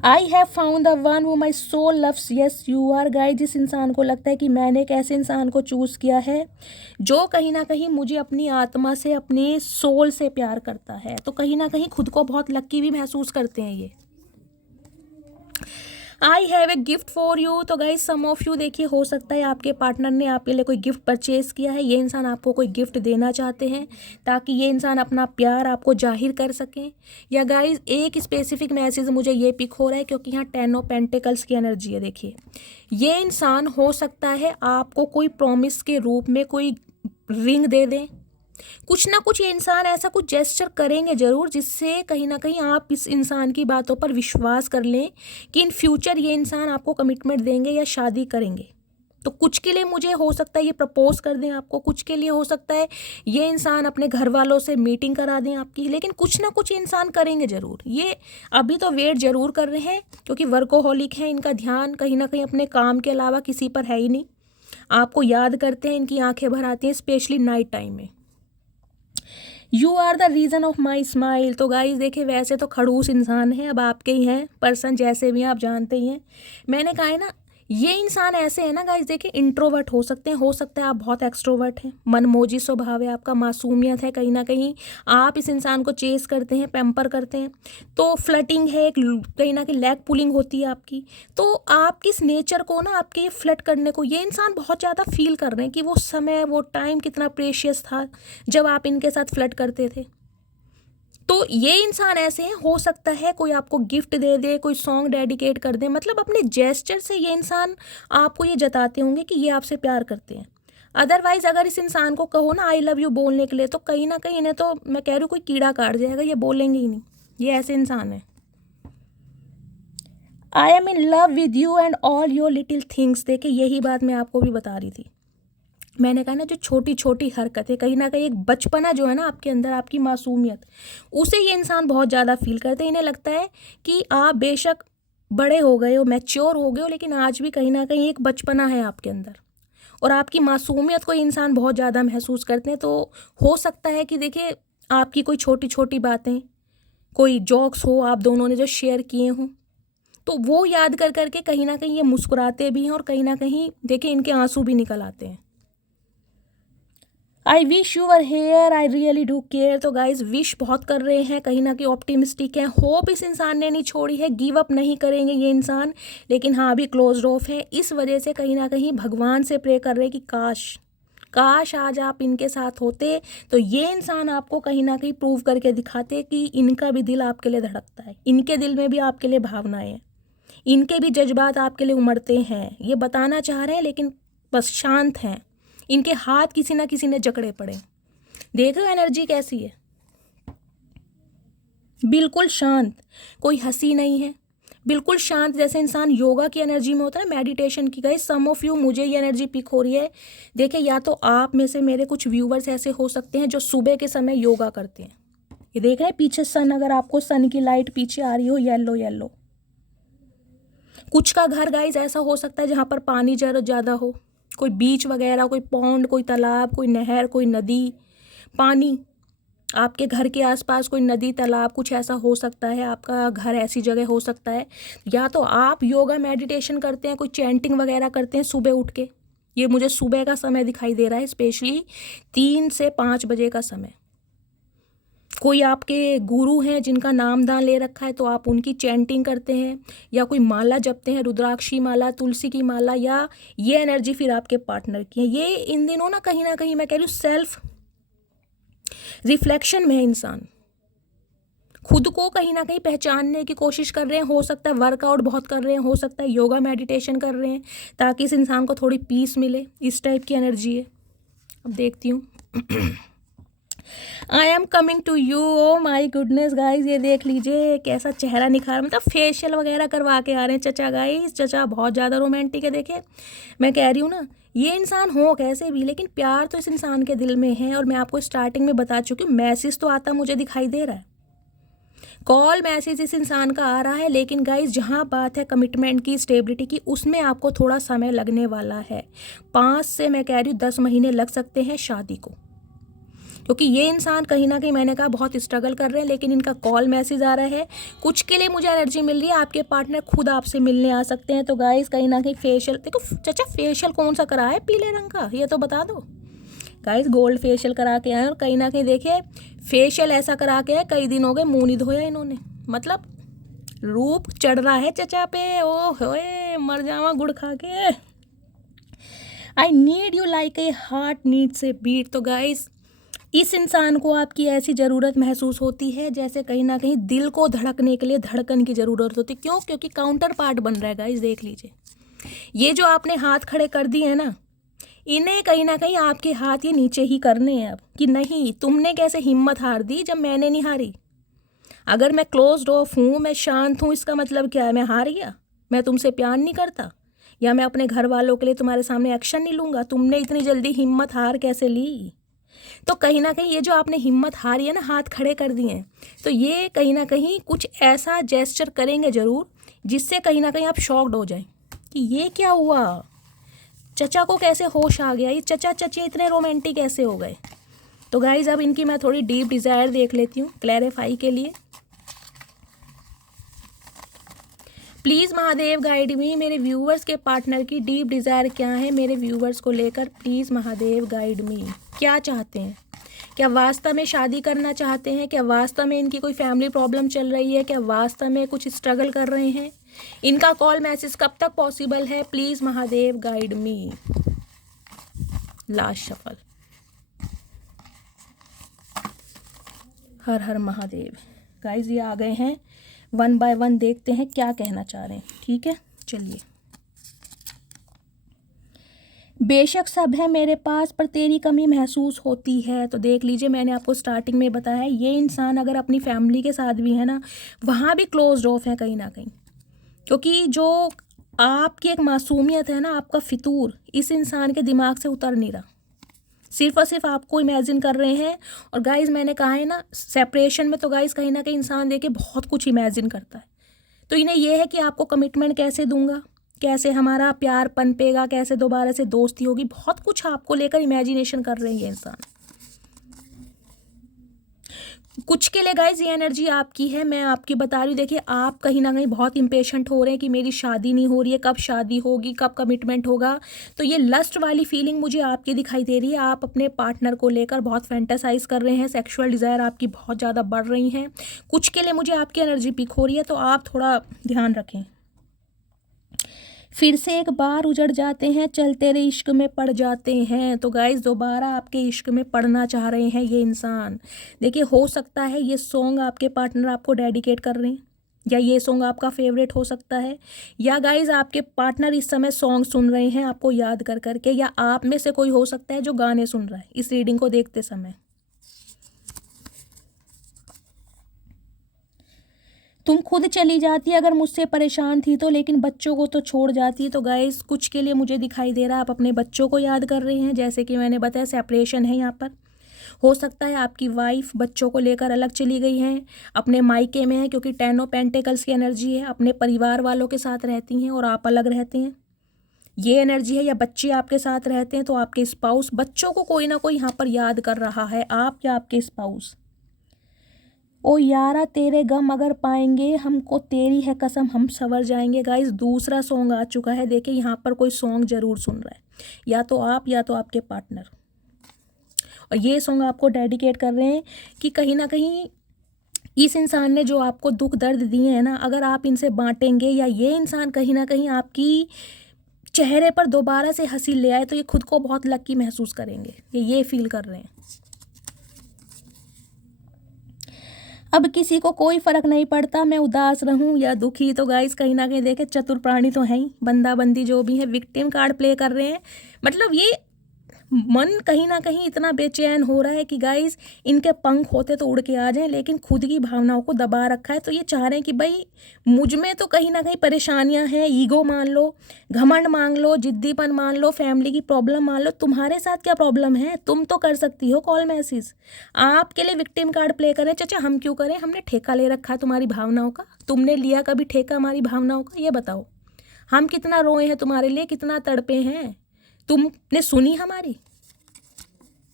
I have found the one who my soul loves, yes you are guys. जिस इंसान को लगता है कि मैंने एक ऐसे इंसान को चूज़ किया है जो कहीं ना कहीं मुझे अपनी आत्मा से, अपने सोल से प्यार करता है, तो कहीं ना कहीं खुद को बहुत लक्की भी महसूस करते हैं ये। I have a gift for you, तो गाइज सम ऑफ यू देखिए, हो सकता है आपके पार्टनर ने आपके लिए कोई गिफ्ट परचेज किया है। ये इंसान आपको कोई गिफ्ट देना चाहते हैं ताकि ये इंसान अपना प्यार आपको जाहिर कर सकें। या गाइज एक स्पेसिफिक मैसेज मुझे ये पिक हो रहा है क्योंकि यहाँ 10 ऑफ पेंटिकल्स की एनर्जी है। देखिए ये इंसान हो सकता है आपको कोई प्रॉमिस के रूप में कोई रिंग दे दें, कुछ ना कुछ ये इंसान ऐसा कुछ जेस्चर करेंगे ज़रूर जिससे कहीं ना कहीं आप इस इंसान की बातों पर विश्वास कर लें कि इन फ्यूचर ये इंसान आपको कमिटमेंट देंगे या शादी करेंगे। तो कुछ के लिए मुझे हो सकता है ये प्रपोज कर दें आपको, कुछ के लिए हो सकता है ये इंसान अपने घर वालों से मीटिंग करा दें आपकी, लेकिन कुछ ना कुछ इंसान करेंगे ज़रूर। ये अभी तो वेट ज़रूर कर रहे हैं क्योंकि वर्कोहॉलिक हैं, इनका ध्यान कहीं ना कहीं अपने काम के अलावा किसी पर है ही नहीं। आपको याद करते हैं, इनकी आंखें भर आती हैं, स्पेशली नाइट टाइम में। You are the reason of my smile, तो गाइस देखिए वैसे तो खड़ूस इंसान है, अब आपके ही हैं पर्सन, जैसे भी आप जानते ही हैं। मैंने कहा है ना, ये इंसान ऐसे है ना गाइस, देखिए इंट्रोवर्ट हो सकते हैं, हो सकता है आप बहुत एक्सट्रोवर्ट हैं, मनमोजी स्वभाव है आपका, मासूमियत है, कहीं ना कहीं आप इस इंसान को चेस करते हैं, पैम्पर करते हैं, तो फ्लर्टिंग है, कहीं ना कहीं लैग पुलिंग होती है आपकी। तो आप किस नेचर को ना, आपके ये फ्लर्ट करने को ये इंसान बहुत ज़्यादा फील कर रहे हैं कि वो समय, वो टाइम कितना प्रेशियस था जब आप इनके साथ फ्लर्ट करते थे। तो ये इंसान ऐसे हैं, हो सकता है कोई आपको गिफ्ट दे दे, कोई सॉन्ग डेडिकेट कर दे, मतलब अपने जेस्चर से ये इंसान आपको ये जताते होंगे कि ये आपसे प्यार करते हैं। अदरवाइज अगर इस इंसान को कहो ना आई लव यू बोलने के लिए, तो कहीं ना कहीं इन्हें, तो मैं कह रही हूँ कोई कीड़ा काट जाएगा, ये बोलेंगे ही नहीं, ये ऐसे इंसान है। I am in love with you and all your little things, देखिए यही बात मैं आपको भी बता रही थी। मैंने कहा ना, जो छोटी छोटी हरकतें, कहीं ना कहीं एक बचपना जो है ना आपके अंदर, आपकी मासूमियत, उसे ये इंसान बहुत ज़्यादा फील करते हैं। इन्हें लगता है कि आप बेशक बड़े हो गए हो, मैच्योर हो गए हो, लेकिन आज भी कहीं ना कहीं एक बचपना है आपके अंदर, और आपकी मासूमियत को इंसान बहुत ज़्यादा महसूस करते हैं। तो हो सकता है कि देखिए आपकी कोई छोटी छोटी बातें, कोई जॉक्स हो आप दोनों ने जो शेयर किए हों, तो वो याद कर करके कहीं ना कहीं ये मुस्कुराते भी हैं, और कहीं ना कहीं देखिए इनके आंसू भी निकल आते हैं। I wish you are here, I really do care, तो गाइज विश बहुत कर रहे हैं, कहीं ना कहीं ऑप्टिमिस्टिक हैं, होप इस इंसान ने नहीं छोड़ी है, गिव अप नहीं करेंगे ये इंसान, लेकिन हाँ अभी क्लोज ऑफ है। इस वजह से कहीं ना कहीं भगवान से प्रे कर रहे हैं कि काश आज आप इनके साथ होते, तो ये इंसान आपको कहीं ना कहीं प्रूव करके दिखाते कि इनका भी दिल आपके लिए धड़कता है, इनके दिल में भी आपके लिए भावनाएं हैं, इनके भी जज्बात आपके लिए उमड़ते हैं, ये बताना चाह रहे हैं लेकिन बस शांत हैं, इनके हाथ किसी ना किसी ने जकड़े पड़े। देख रहे हो एनर्जी कैसी है, बिल्कुल शांत, कोई हंसी नहीं है, बिल्कुल शांत, जैसे इंसान योगा की एनर्जी में होता है, मेडिटेशन की। गई सम ऑफ यू, मुझे ये एनर्जी पिक हो रही है। देखिए या तो आप में से मेरे कुछ व्यूवर्स ऐसे हो सकते हैं जो सुबह के समय योगा करते हैं। ये देख रहे हैं पीछे सन, अगर आपको सन की लाइट पीछे आ रही हो येलो येलो, कुछ का घर गाइज ऐसा हो सकता है जहाँ पर पानी ज़्यादा हो, कोई बीच वगैरह, कोई पॉन्ड, कोई तालाब, कोई नहर, कोई नदी, पानी आपके घर के आसपास, कोई नदी तालाब, कुछ ऐसा हो सकता है, आपका घर ऐसी जगह हो सकता है। या तो आप योगा मेडिटेशन करते हैं, कोई चैंटिंग वगैरह करते हैं सुबह उठ के, ये मुझे सुबह का समय दिखाई दे रहा है, स्पेशली 3 से 5 बजे का समय। कोई आपके गुरु हैं जिनका नामदान ले रखा है, तो आप उनकी चैंटिंग करते हैं, या कोई माला जपते हैं, रुद्राक्षी माला, तुलसी की माला, या ये एनर्जी फिर आपके पार्टनर की है। ये इन दिनों ना कहीं मैं कह रही हूँ सेल्फ रिफ्लेक्शन में है इंसान, खुद को कहीं ना कहीं पहचानने की कोशिश कर रहे हैं। हो सकता है वर्कआउट बहुत कर रहे हैं, हो सकता है योगा मेडिटेशन कर रहे हैं ताकि इस इंसान को थोड़ी पीस मिले, इस टाइप की एनर्जी है। अब देखती हूँ। I am coming to you, O my goodness guys, ये देख लीजिए कैसा चेहरा निखार, मतलब फेशियल वगैरह करवा के आ रहे हैं चचा। गाइज चचा बहुत ज़्यादा रोमांटिक है। देखे मैं कह रही हूँ ना, ये इंसान हो कैसे भी, लेकिन प्यार तो इस इंसान के दिल में है। और मैं आपको स्टार्टिंग में बता चुकी हूँ, मैसेज तो आता मुझे दिखाई दे रहा है, कॉल मैसेज इस इंसान का आ रहा है, लेकिन गाइज जहाँ बात है कमिटमेंट की, स्टेबिलिटी की, उसमें आपको थोड़ा समय लगने वाला है। 5 से मैं कह रही हूँ 10 महीने लग सकते हैं शादी को। क्योंकि ये इंसान कहीं ना कहीं मैंने कहा बहुत स्ट्रगल कर रहे हैं, लेकिन इनका कॉल मैसेज आ रहा है, कुछ के लिए मुझे एनर्जी मिल रही है, आपके पार्टनर खुद आपसे मिलने आ सकते हैं। तो गाइस कहीं ना कहीं फेशियल, देखो चाचा फेशियल कौन सा करा है पीले रंग का, ये तो बता दो। गाइस गोल्ड फेशियल करा के आए और कहीं ना कहीं देखिए फेशियल ऐसा करा के आए, कई दिन हो गए मुँह नहीं धोया इन्होंने, मतलब रूप चढ़ रहा है चचा पे। ओ होए मर जावा गुड़ खा के। I need you like a heart needs a beat. तो गाइस इस इंसान को आपकी ऐसी ज़रूरत महसूस होती है जैसे कहीं ना कहीं दिल को धड़कने के लिए धड़कन की ज़रूरत होती है। क्यों? क्योंकि काउंटर पार्ट बन रहा है गाइस, देख लीजिए ये जो आपने हाथ खड़े कर दिए हैं ना, इन्हें कहीं ना कहीं आपके हाथ ये नीचे ही करने हैं अब, कि नहीं तुमने कैसे हिम्मत हार दी जब मैंने नहीं हारी। अगर मैं क्लोज्ड ऑफ हूँ, मैं शांत हूँ, इसका मतलब क्या है? मैं हार गया, मैं तुमसे प्यार नहीं करता, या मैं अपने घर वालों के लिए तुम्हारे सामने एक्शन नहीं लूँगा। तुमने इतनी जल्दी हिम्मत हार कैसे ली? तो कहीं ना कहीं ये जो आपने हिम्मत हारी है ना, हाथ खड़े कर दिए हैं, तो ये कहीं ना कहीं कुछ ऐसा जेस्चर करेंगे ज़रूर जिससे कहीं ना कहीं आप शॉक्ड हो जाएं कि ये क्या हुआ, चचा को कैसे होश आ गया, ये चचा चची इतने रोमांटिक कैसे हो गए। तो गाइज अब इनकी मैं थोड़ी डीप डिज़ायर देख लेती हूँ क्लैरिफाई के लिए। प्लीज़ महादेव गाइड मी, मेरे व्यूवर्स के पार्टनर की डीप डिज़ायर क्या है मेरे व्यूवर्स को लेकर, प्लीज़ महादेव गाइड मी। क्या चाहते हैं? क्या वास्तव में शादी करना चाहते हैं? क्या वास्तव में इनकी कोई फैमिली प्रॉब्लम चल रही है? क्या वास्तव में कुछ स्ट्रगल कर रहे हैं? इनका कॉल मैसेज कब तक पॉसिबल है? Please Mahadev guide me. Last shuffle. Her her Mahadev. Guys ये आ गए हैं, वन बाय वन देखते हैं क्या कहना चाह रहे हैं। ठीक है चलिए। बेशक सब है मेरे पास पर तेरी कमी महसूस होती है। तो देख लीजिए मैंने आपको स्टार्टिंग में बताया है, ये इंसान अगर अपनी फैमिली के साथ भी है ना, वहाँ भी क्लोज्ड ऑफ है कहीं ना कहीं, क्योंकि जो आपकी एक मासूमियत है ना, आपका फितूर इस इंसान के दिमाग से उतर नहीं रहा, सिर्फ और सिर्फ आपको इमेजिन कर रहे हैं। और गाइज मैंने कहा है ना सेपरेशन में तो गाइज कहीं ना कहीं इंसान देखे बहुत कुछ इमेजिन करता है। तो इन्हें यह है कि आपको कमिटमेंट कैसे दूंगा, कैसे हमारा प्यार पनपेगा, कैसे दोबारा से दोस्ती होगी, बहुत कुछ आपको लेकर इमेजिनेशन कर रहे हैं ये इंसान। कुछ के लिए गाइज ये एनर्जी आपकी है, मैं आपकी बता रही हूँ। देखिए आप कहीं ना कहीं बहुत इम्पेशेंट हो रहे हैं कि मेरी शादी नहीं हो रही है, कब शादी होगी, कब कमिटमेंट होगा। तो ये लस्ट वाली फीलिंग मुझे आपकी दिखाई दे रही है, आप अपने पार्टनर को लेकर बहुत फैंटासाइज कर रहे हैं, सेक्सुअल डिज़ायर आपकी बहुत ज़्यादा बढ़ रही हैं। कुछ के लिए मुझे आपकी एनर्जी पीक हो रही है, तो आप थोड़ा ध्यान रखें। फिर से एक बार उजड़ जाते हैं, चल तेरे इश्क में पड़ जाते हैं। तो गाइस दोबारा आपके इश्क में पड़ना चाह रहे हैं ये इंसान। देखिए हो सकता है ये सॉन्ग आपके पार्टनर आपको डेडिकेट कर रहे हैं, या ये सॉन्ग आपका फेवरेट हो सकता है, या गाइस आपके पार्टनर इस समय सॉन्ग सुन रहे हैं आपको याद कर करके, या आप में से कोई हो सकता है जो गाने सुन रहा है इस रीडिंग को देखते समय। तुम खुद चली जाती अगर मुझसे परेशान थी तो, लेकिन बच्चों को तो छोड़ जाती। तो गाइस कुछ के लिए मुझे दिखाई दे रहा है आप अपने बच्चों को याद कर रहे हैं, जैसे कि मैंने बताया सेपरेशन है यहाँ पर। हो सकता है आपकी वाइफ बच्चों को लेकर अलग चली गई हैं, अपने मायके में है, क्योंकि 10 ऑफ पेंटिकल्स की एनर्जी है, अपने परिवार वालों के साथ रहती हैं और आप अलग रहते हैं, ये एनर्जी है। या बच्चे आपके साथ रहते हैं तो आपके स्पाउस बच्चों को कोई ना कोई यहाँ पर याद कर रहा है, आप या आपके स्पाउस। ओ यारा तेरे गम अगर पाएंगे हमको तेरी है कसम हम संवर जाएंगे। गाइस दूसरा सॉन्ग आ चुका है, देखिए यहाँ पर कोई सॉन्ग जरूर सुन रहा है, या तो आप या तो आपके पार्टनर, और ये सॉन्ग आपको डेडिकेट कर रहे हैं कि कहीं ना कहीं इस इंसान ने जो आपको दुख दर्द दिए हैं ना, अगर आप इनसे बांटेंगे, या ये इंसान कहीं ना कहीं आपकी चेहरे पर दोबारा से हंसी ले आए, तो ये खुद को बहुत लकी महसूस करेंगे, ये फील कर रहे हैं। अब किसी को कोई फ़र्क नहीं पड़ता मैं उदास रहूं या दुखी। तो गाइस कहीं ना कहीं देखे चतुर प्राणी तो हैं ही, बंदा बंदी जो भी है विक्टिम कार्ड प्ले कर रहे हैं। मतलब ये मन कहीं ना कहीं इतना बेचैन हो रहा है कि गाइस इनके पंख होते तो उड़ के आ जाएं, लेकिन खुद की भावनाओं को दबा रखा है। तो ये चाह रहे हैं कि भाई मुझ में तो कहीं ना कहीं परेशानियां हैं, ईगो मान लो, घमंड मान लो, जिद्दीपन मान लो, फैमिली की प्रॉब्लम मान लो, तुम्हारे साथ क्या प्रॉब्लम है? तुम तो कर सकती हो कॉल मैसेज, आपके लिए विक्टिम कार्ड प्ले करें। चाचा हम क्यों करें? हमने ठेका ले रखा है तुम्हारी भावनाओं का, तुमने लिया कभी ठेका हमारी भावनाओं का? ये बताओ, हम कितना रोए हैं तुम्हारे लिए, कितना तड़पे हैं, तुमने सुनी हमारी?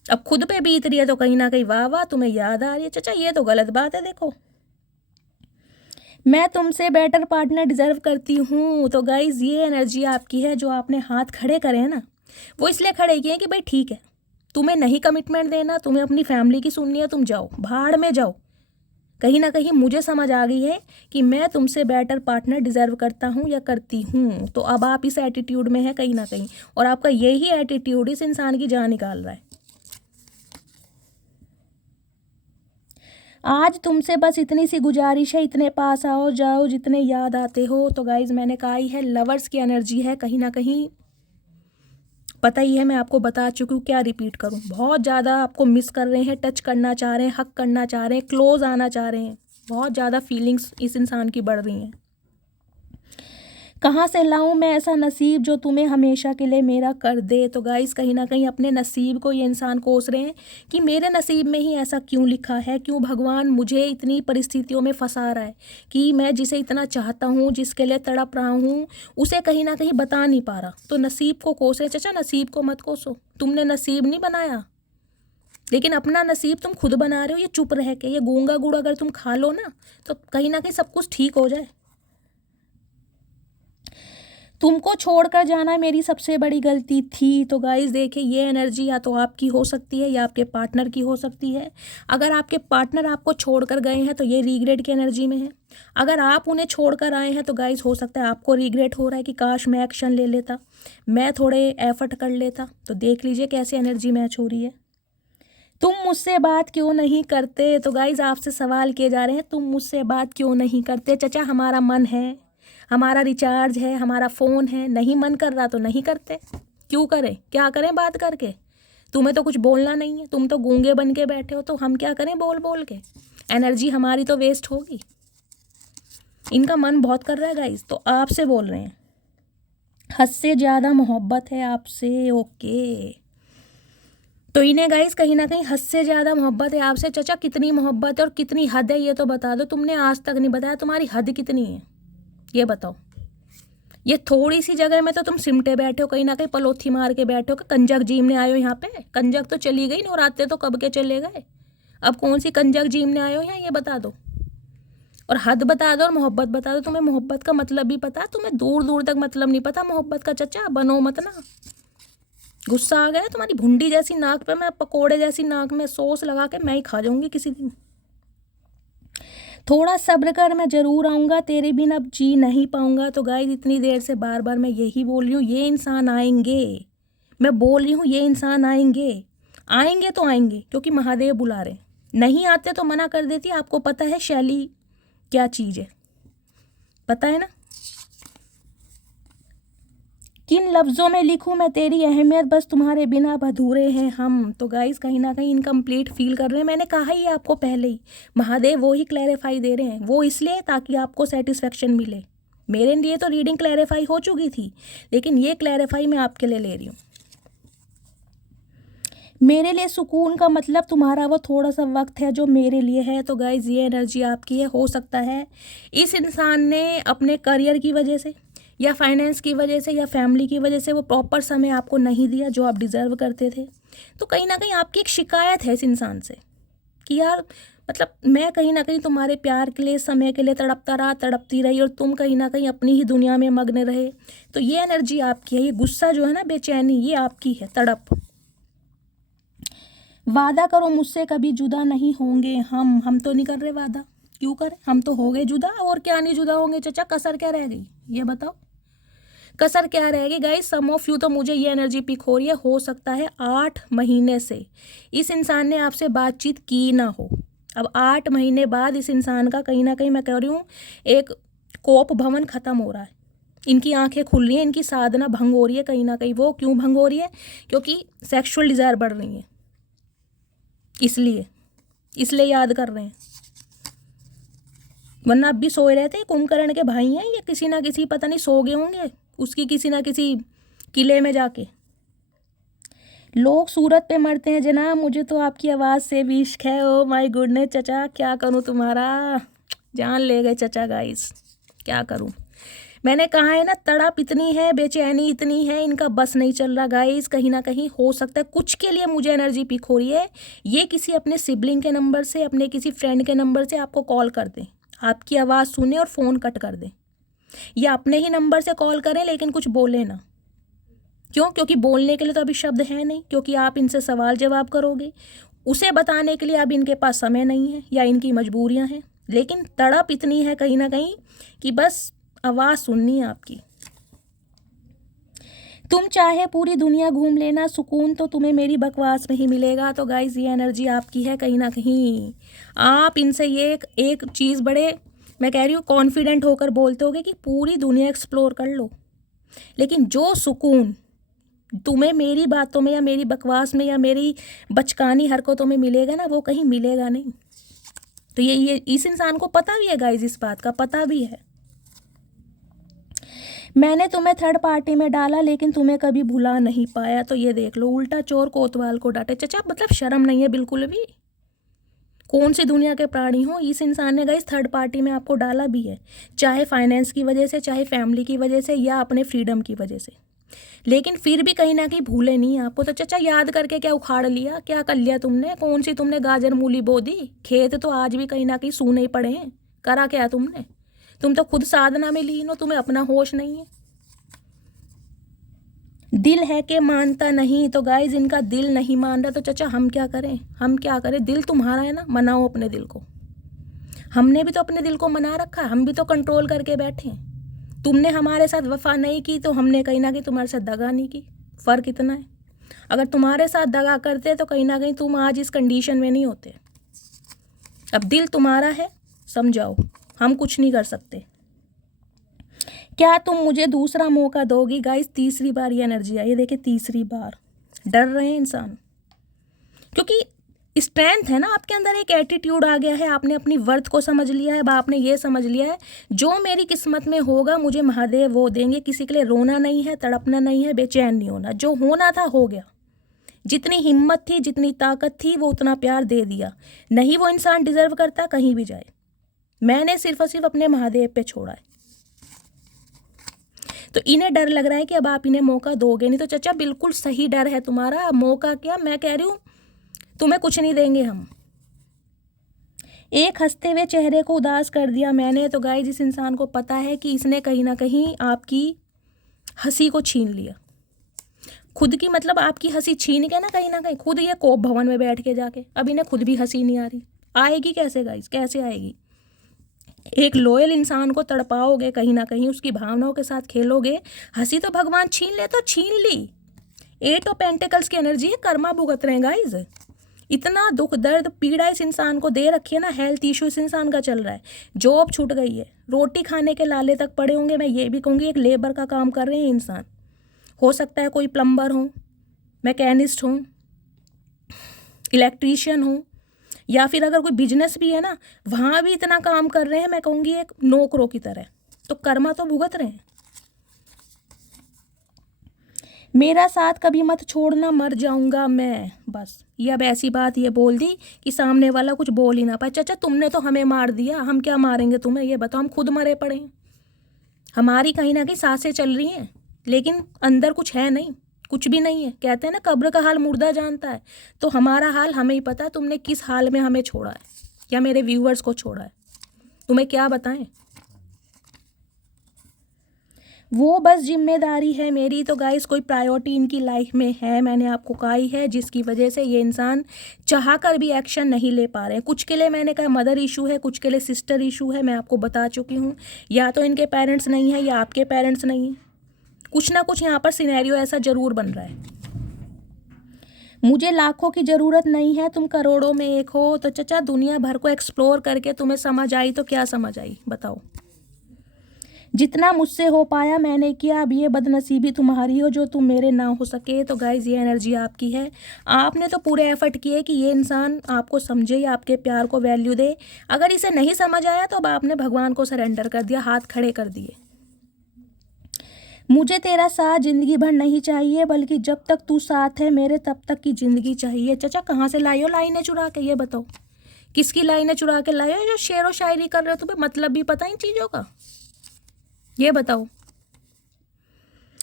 अब खुद पे बीत रही है तो कहीं ना कहीं वाह वाह तुम्हें याद आ रही है। चाचा ये तो गलत बात है। देखो, मैं तुमसे बेटर पार्टनर डिजर्व करती हूँ। तो गाइज ये एनर्जी आपकी है। जो आपने हाथ खड़े करे हैं ना, वो इसलिए खड़े किए हैं कि भाई ठीक है, तुम्हें नहीं कमिटमेंट देना, तुम्हें अपनी फैमिली की सुननी है, तुम जाओ भाड़ में जाओ। कहीं ना कहीं मुझे समझ आ गई है कि मैं तुमसे बेटर पार्टनर डिजर्व करता हूँ या करती हूँ। तो अब आप इस एटीट्यूड में है कहीं ना कहीं, और आपका यही एटीट्यूड इस इंसान की जान निकाल रहा है। आज तुमसे बस इतनी सी गुजारिश है, इतने पास आओ जाओ जितने याद आते हो। तो गाइज मैंने कहा ही है, लवर्स की एनर्जी है कहीं ना कहीं। पता ही है, मैं आपको बता चुकी हूँ, क्या रिपीट करूँ। बहुत ज़्यादा आपको मिस कर रहे हैं, टच करना चाह रहे हैं, हक करना चाह रहे हैं, क्लोज आना चाह रहे हैं। बहुत ज़्यादा फीलिंग्स इस इंसान की बढ़ रही हैं। कहाँ से लाऊं मैं ऐसा नसीब जो तुम्हें हमेशा के लिए मेरा कर दे। तो गाइस कहीं ना कहीं अपने नसीब को ये इंसान कोस रहे हैं कि मेरे नसीब में ही ऐसा क्यों लिखा है, क्यों भगवान मुझे इतनी परिस्थितियों में फंसा रहा है कि मैं जिसे इतना चाहता हूँ, जिसके लिए तड़प रहा हूँ, उसे कहीं ना कहीं बता नहीं पा रहा। तो नसीब को कोस रहे। चाचा नसीब को मत कोसो, तुमने नसीब नहीं बनाया, लेकिन अपना नसीब तुम खुद बना रहे हो। ये चुप रह के, ये गूंगा गुड़ अगर तुम खा लो ना, तो कहीं ना कहीं सब कुछ ठीक हो जाए। तुमको छोड़कर जाना मेरी सबसे बड़ी गलती थी। तो गाइस देखिए, ये एनर्जी या तो आपकी हो सकती है या आपके पार्टनर की हो सकती है। अगर आपके पार्टनर आपको छोड़कर गए हैं तो ये रिग्रेट की एनर्जी में है। अगर आप उन्हें छोड़कर आए हैं तो गाइस हो सकता है आपको रिग्रेट हो रहा है कि काश मैं एक्शन ले लेता, मैं थोड़े एफर्ट कर लेता। तो देख लीजिए कैसे एनर्जी मैच हो रही है। तुम मुझसे बात क्यों नहीं करते। तो गाइज आपसे सवाल किए जा रहे हैं, तुम मुझसे बात क्यों नहीं करते। चचा हमारा मन है, हमारा रिचार्ज है, हमारा फ़ोन है, नहीं मन कर रहा तो नहीं करते। क्यों करें, क्या करें बात करके। तुम्हें तो कुछ बोलना नहीं है, तुम तो गूंगे बन के बैठे हो, तो हम क्या करें बोल बोल के। एनर्जी हमारी तो वेस्ट होगी। इनका मन बहुत कर रहा है गाइज, तो आपसे बोल रहे हैं, हद से ज़्यादा मोहब्बत है आपसे। ओके, तो इन्हें गाइस कहीं ना कहीं हद से ज़्यादा मोहब्बत है आपसे। चचा कितनी मोहब्बत है और कितनी हद है ये तो बता दो। तुमने आज तक नहीं बताया तुम्हारी हद कितनी है, ये बताओ। ये थोड़ी सी जगह में तो तुम सिमटे बैठे हो, कहीं ना कहीं पलोथी मार के बैठे हो कि कंजक जीमने आए हो यहाँ पे। कंजक तो चली गई, नवरात्रे तो कब के चले गए, अब कौन सी कंजक जीमने आए हो यहाँ, ये बता दो। और हद बता दो और मोहब्बत बता दो। तुम्हें मोहब्बत का मतलब भी पता, तुम्हें दूर दूर तक मतलब नहीं पता मोहब्बत का। चचा बनो मत ना, गुस्सा आ गया तुम्हारी भुंडी जैसी नाक पे, मैं पकोड़े जैसी नाक में सॉस लगा के मैं ही खा जाऊंगी किसी दिन। थोड़ा सब्र कर, मैं ज़रूर आऊँगा, तेरे बिना अब जी नहीं पाऊँगा। तो गाइस इतनी देर से बार बार मैं यही बोल रही हूँ, ये इंसान आएंगे। मैं बोल रही हूँ ये इंसान आएंगे, आएंगे तो आएंगे, क्योंकि महादेव बुला रहे। नहीं आते तो मना कर देती। आपको पता है शैली क्या चीज़ है, पता है ना। किन लफ्ज़ों में लिखूं मैं तेरी अहमियत, बस तुम्हारे बिना अब अधूरे हैं हम। तो गाइस कहीं ना कहीं इनकम्प्लीट फील कर रहे हैं। मैंने कहा ही आपको पहले ही, महादेव वो ही क्लैरिफाई दे रहे हैं। वो इसलिए ताकि आपको सेटिस्फेक्शन मिले। मेरे लिए तो रीडिंग क्लैरिफाई हो चुकी थी, लेकिन ये क्लैरिफाई मैं आपके लिए ले रही हूँ। मेरे लिए सुकून का मतलब तुम्हारा वो थोड़ा सा वक्त है जो मेरे लिए है। तो गाइज ये एनर्जी आपकी है। हो सकता है इस इंसान ने अपने करियर की वजह से या फाइनेंस की वजह से या फैमिली की वजह से वो प्रॉपर समय आपको नहीं दिया जो आप डिज़र्व करते थे। तो कहीं ना कहीं आपकी एक शिकायत है इस इंसान से कि यार मतलब मैं कहीं ना कहीं तुम्हारे प्यार के लिए, समय के लिए तड़पता रहा, तड़पती रही, और तुम कहीं ना कहीं अपनी ही दुनिया में मग्न रहे। तो ये एनर्जी आपकी है। ये गुस्सा जो है ना, बेचैनी, ये आपकी है, तड़प। वादा करो मुझसे कभी जुदा नहीं होंगे हम तो नहीं कर रहे वादा, क्यों करें, हम तो हो गए जुदा। और क्या नहीं जुदा होंगे चचा, कसर क्या रह गई ये बताओ, कसर क्या रहेगी। गाइस सम ऑफ यू, तो मुझे ये एनर्जी पिक हो रही है, हो सकता है 8 महीने से इस इंसान ने आपसे बातचीत की ना हो। अब 8 महीने बाद इस इंसान का कहीं ना कहीं, मैं कह रही हूँ, एक कोप भवन ख़त्म हो रहा है। इनकी आंखें खुल रही हैं, इनकी साधना भंग हो रही है कहीं ना कहीं। वो क्यों भंग हो रही है, क्योंकि सेक्सुअल डिज़ायर बढ़ रही है, इसलिए याद कर रहे हैं। वरना अब भी सोए रहते। कुंभकर्ण के भाई हैं ये, किसी ना किसी, पता नहीं सो गए होंगे उसकी किसी ना किसी किले में जाके। लोग सूरत पे मरते हैं जनाब, मुझे तो आपकी आवाज़ से भी इश्क है। ओ माय गुडनेस चचा, क्या करूं तुम्हारा, जान ले गए चचा। गाइस क्या करूं, मैंने कहा है ना, तड़प इतनी है, बेचैनी इतनी है, इनका बस नहीं चल रहा गाइस। कहीं ना कहीं हो सकता है कुछ के लिए मुझे एनर्जी पिक हो रही है, ये किसी अपने सिबलिंग के नंबर से, अपने किसी फ्रेंड के नंबर से आपको कॉल कर दें, आपकी आवाज़ सुने और फ़ोन कट कर दें, या अपने ही नंबर से कॉल करें लेकिन कुछ बोले ना। क्यों? क्योंकि बोलने के लिए तो अभी शब्द है नहीं, क्योंकि आप इनसे सवाल जवाब करोगे, उसे बताने के लिए अब इनके पास समय नहीं है या इनकी मजबूरियां हैं। लेकिन तड़प इतनी है कहीं ना कहीं कि बस आवाज़ सुननी है आपकी। तुम चाहे पूरी दुनिया घूम लेना, सुकून तो तुम्हें मेरी बकवास में ही मिलेगा। तो गाइस ये एनर्जी आपकी है कहीं ना कहीं। आप इनसे ये एक चीज़ बड़े, मैं कह रही हूँ, कॉन्फिडेंट होकर बोलते होगे कि पूरी दुनिया एक्सप्लोर कर लो, लेकिन जो सुकून तुम्हें मेरी बातों में या मेरी बकवास में या मेरी बचकानी हरकतों में मिलेगा ना, वो कहीं मिलेगा नहीं। तो ये इस इंसान को पता भी है गाइस, इस बात का पता भी है। मैंने तुम्हें थर्ड पार्टी में डाला लेकिन तुम्हें कभी भुला नहीं पाया। तो ये देख लो, उल्टा चोर कोतवाल को डांटे। चचा मतलब शर्म नहीं है बिल्कुल भी। कौन सी दुनिया के प्राणी हो। इस इंसान ने गाइस थर्ड पार्टी में आपको डाला भी है, चाहे फाइनेंस की वजह से, चाहे फैमिली की वजह से, या अपने फ्रीडम की वजह से, लेकिन फिर भी कहीं ना कहीं भूले नहीं आपको। तो चचा याद करके क्या उखाड़ लिया, क्या कर लिया तुमने? कौन सी तुमने गाजर मूली बो दी? खेत तो आज भी कहीं ना कहीं सूने ही पड़े हैं। करा क्या तुमने? तुम तो खुद साधना में लीन हो, तुम्हें अपना होश नहीं है। दिल है कि मानता नहीं। तो गाइज इनका दिल नहीं मान रहा। तो चचा हम क्या करें, हम क्या करें? दिल तुम्हारा है ना, मनाओ अपने दिल को। हमने भी तो अपने दिल को मना रखा है, हम भी तो कंट्रोल करके बैठे हैं। तुमने हमारे साथ वफा नहीं की तो हमने कहीं ना कहीं तुम्हारे साथ दगा नहीं की। फ़र्क इतना है। अगर तुम्हारे साथ दगा करते तो कहीं ना कहीं तुम आज इस कंडीशन में नहीं होते। अब दिल तुम्हारा है, समझाओ, हम कुछ नहीं कर सकते। क्या तुम मुझे दूसरा मौका दोगी? गाइस तीसरी बार ये एनर्जी आई है, देखिए तीसरी बार। डर रहे हैं इंसान, क्योंकि स्ट्रेंथ है ना आपके अंदर, एक एटीट्यूड आ गया है, आपने अपनी वर्थ को समझ लिया है। अब आपने ये समझ लिया है जो मेरी किस्मत में होगा मुझे महादेव वो देंगे। किसी के लिए रोना नहीं है, तड़पना नहीं है, बेचैन नहीं होना। जो होना था हो गया। जितनी हिम्मत थी, जितनी ताकत थी, वो उतना प्यार दे दिया। नहीं वो इंसान डिजर्व करता कहीं भी जाए, मैंने सिर्फ और सिर्फ अपने महादेव पे छोड़ा है। तो इन्हें डर लग रहा है कि अब आप इन्हें मौका दोगे नहीं। तो चचा बिल्कुल सही डर है तुम्हारा। मौका क्या, मैं कह रही हूँ तुम्हें कुछ नहीं देंगे हम। एक हंसते हुए चेहरे को उदास कर दिया मैंने। तो गाइस इस इंसान को पता है कि इसने कहीं ना कहीं आपकी हंसी को छीन लिया। खुद की मतलब आपकी हंसी छीन के ना कहीं खुद ये कोप भवन में बैठ के जाके, अब इन्हें खुद भी हंसी नहीं आ रही। आएगी कैसे गाइस, कैसे आएगी? एक लॉयल इंसान को तड़पाओगे, कहीं ना कहीं उसकी भावनाओं के साथ खेलोगे, हंसी तो भगवान छीन ले तो छीन ली। 8 ऑफ पेंटिकल्स की एनर्जी है, कर्मा भुगत रहे हैं गाइस। इतना दुख दर्द पीड़ा इस इंसान को दे रखी है ना, हेल्थ इशू इस इंसान का चल रहा है, जॉब छूट गई है, रोटी खाने के लाले तक पड़े होंगे। मैं ये भी कहूँगी एक लेबर का काम कर रहे हैं इंसान। हो सकता है कोई प्लम्बर हो, मैकेनिस्ट हो, इलेक्ट्रीशियन हो, या फिर अगर कोई बिजनेस भी है ना, वहाँ भी इतना काम कर रहे हैं, मैं कहूँगी एक नौकरों की तरह। तो कर्मा तो भुगत रहे हैं। मेरा साथ कभी मत छोड़ना, मर जाऊंगा मैं। बस ये अब ऐसी बात ये बोल दी कि सामने वाला कुछ बोल ही ना पाए। चाचा तुमने तो हमें मार दिया, हम क्या मारेंगे तुम्हें? ये बताओ, हम खुद मरे पड़े हैं। हमारी कहीं ना कहीं सांसें चल रही हैं, लेकिन अंदर कुछ है नहीं, कुछ भी नहीं है। कहते हैं ना कब्र का हाल मुर्दा जानता है, तो हमारा हाल हमें ही पता है। तुमने किस हाल में हमें छोड़ा है, या मेरे व्यूअर्स को छोड़ा है, तुम्हें क्या बताएं? वो बस जिम्मेदारी है मेरी। तो गाइस कोई प्रायोरिटी इनकी लाइफ में है, मैंने आपको कहा ही है, जिसकी वजह से ये इंसान चाह कर भी एक्शन नहीं ले पा रहे हैं। कुछ के लिए मैंने कहा मदर इशू है, कुछ के लिए सिस्टर इशू है, मैं आपको बता चुकी हूँ। या तो इनके पेरेंट्स नहीं है या आपके पेरेंट्स नहीं हैं। कुछ ना कुछ यहाँ पर सिनेरियो ऐसा ज़रूर बन रहा है। मुझे लाखों की ज़रूरत नहीं है, तुम करोड़ों में एक हो। तो चचा दुनिया भर को एक्सप्लोर करके तुम्हें समझ आई तो क्या समझ आई बताओ? जितना मुझसे हो पाया मैंने किया, अब ये बदनसीबी तुम्हारी हो जो तुम मेरे ना हो सके। तो गाइज ये एनर्जी आपकी है। आपने तो पूरे एफर्ट किए कि ये इंसान आपको समझे या आपके प्यार को वैल्यू दे। अगर इसे नहीं समझ आया तो अब आपने भगवान को सरेंडर कर दिया, हाथ खड़े कर दिए। मुझे तेरा साथ ज़िंदगी भर नहीं चाहिए, बल्कि जब तक तू साथ है मेरे तब तक की ज़िंदगी चाहिए। चाचा कहाँ से लाई हो लाइनें चुरा के, ये बताओ? किसकी लाइनें चुरा के लाए हो? जो शेर व शायरी कर रहे हो, तुम्हें मतलब भी पता इन चीज़ों का? ये बताओ।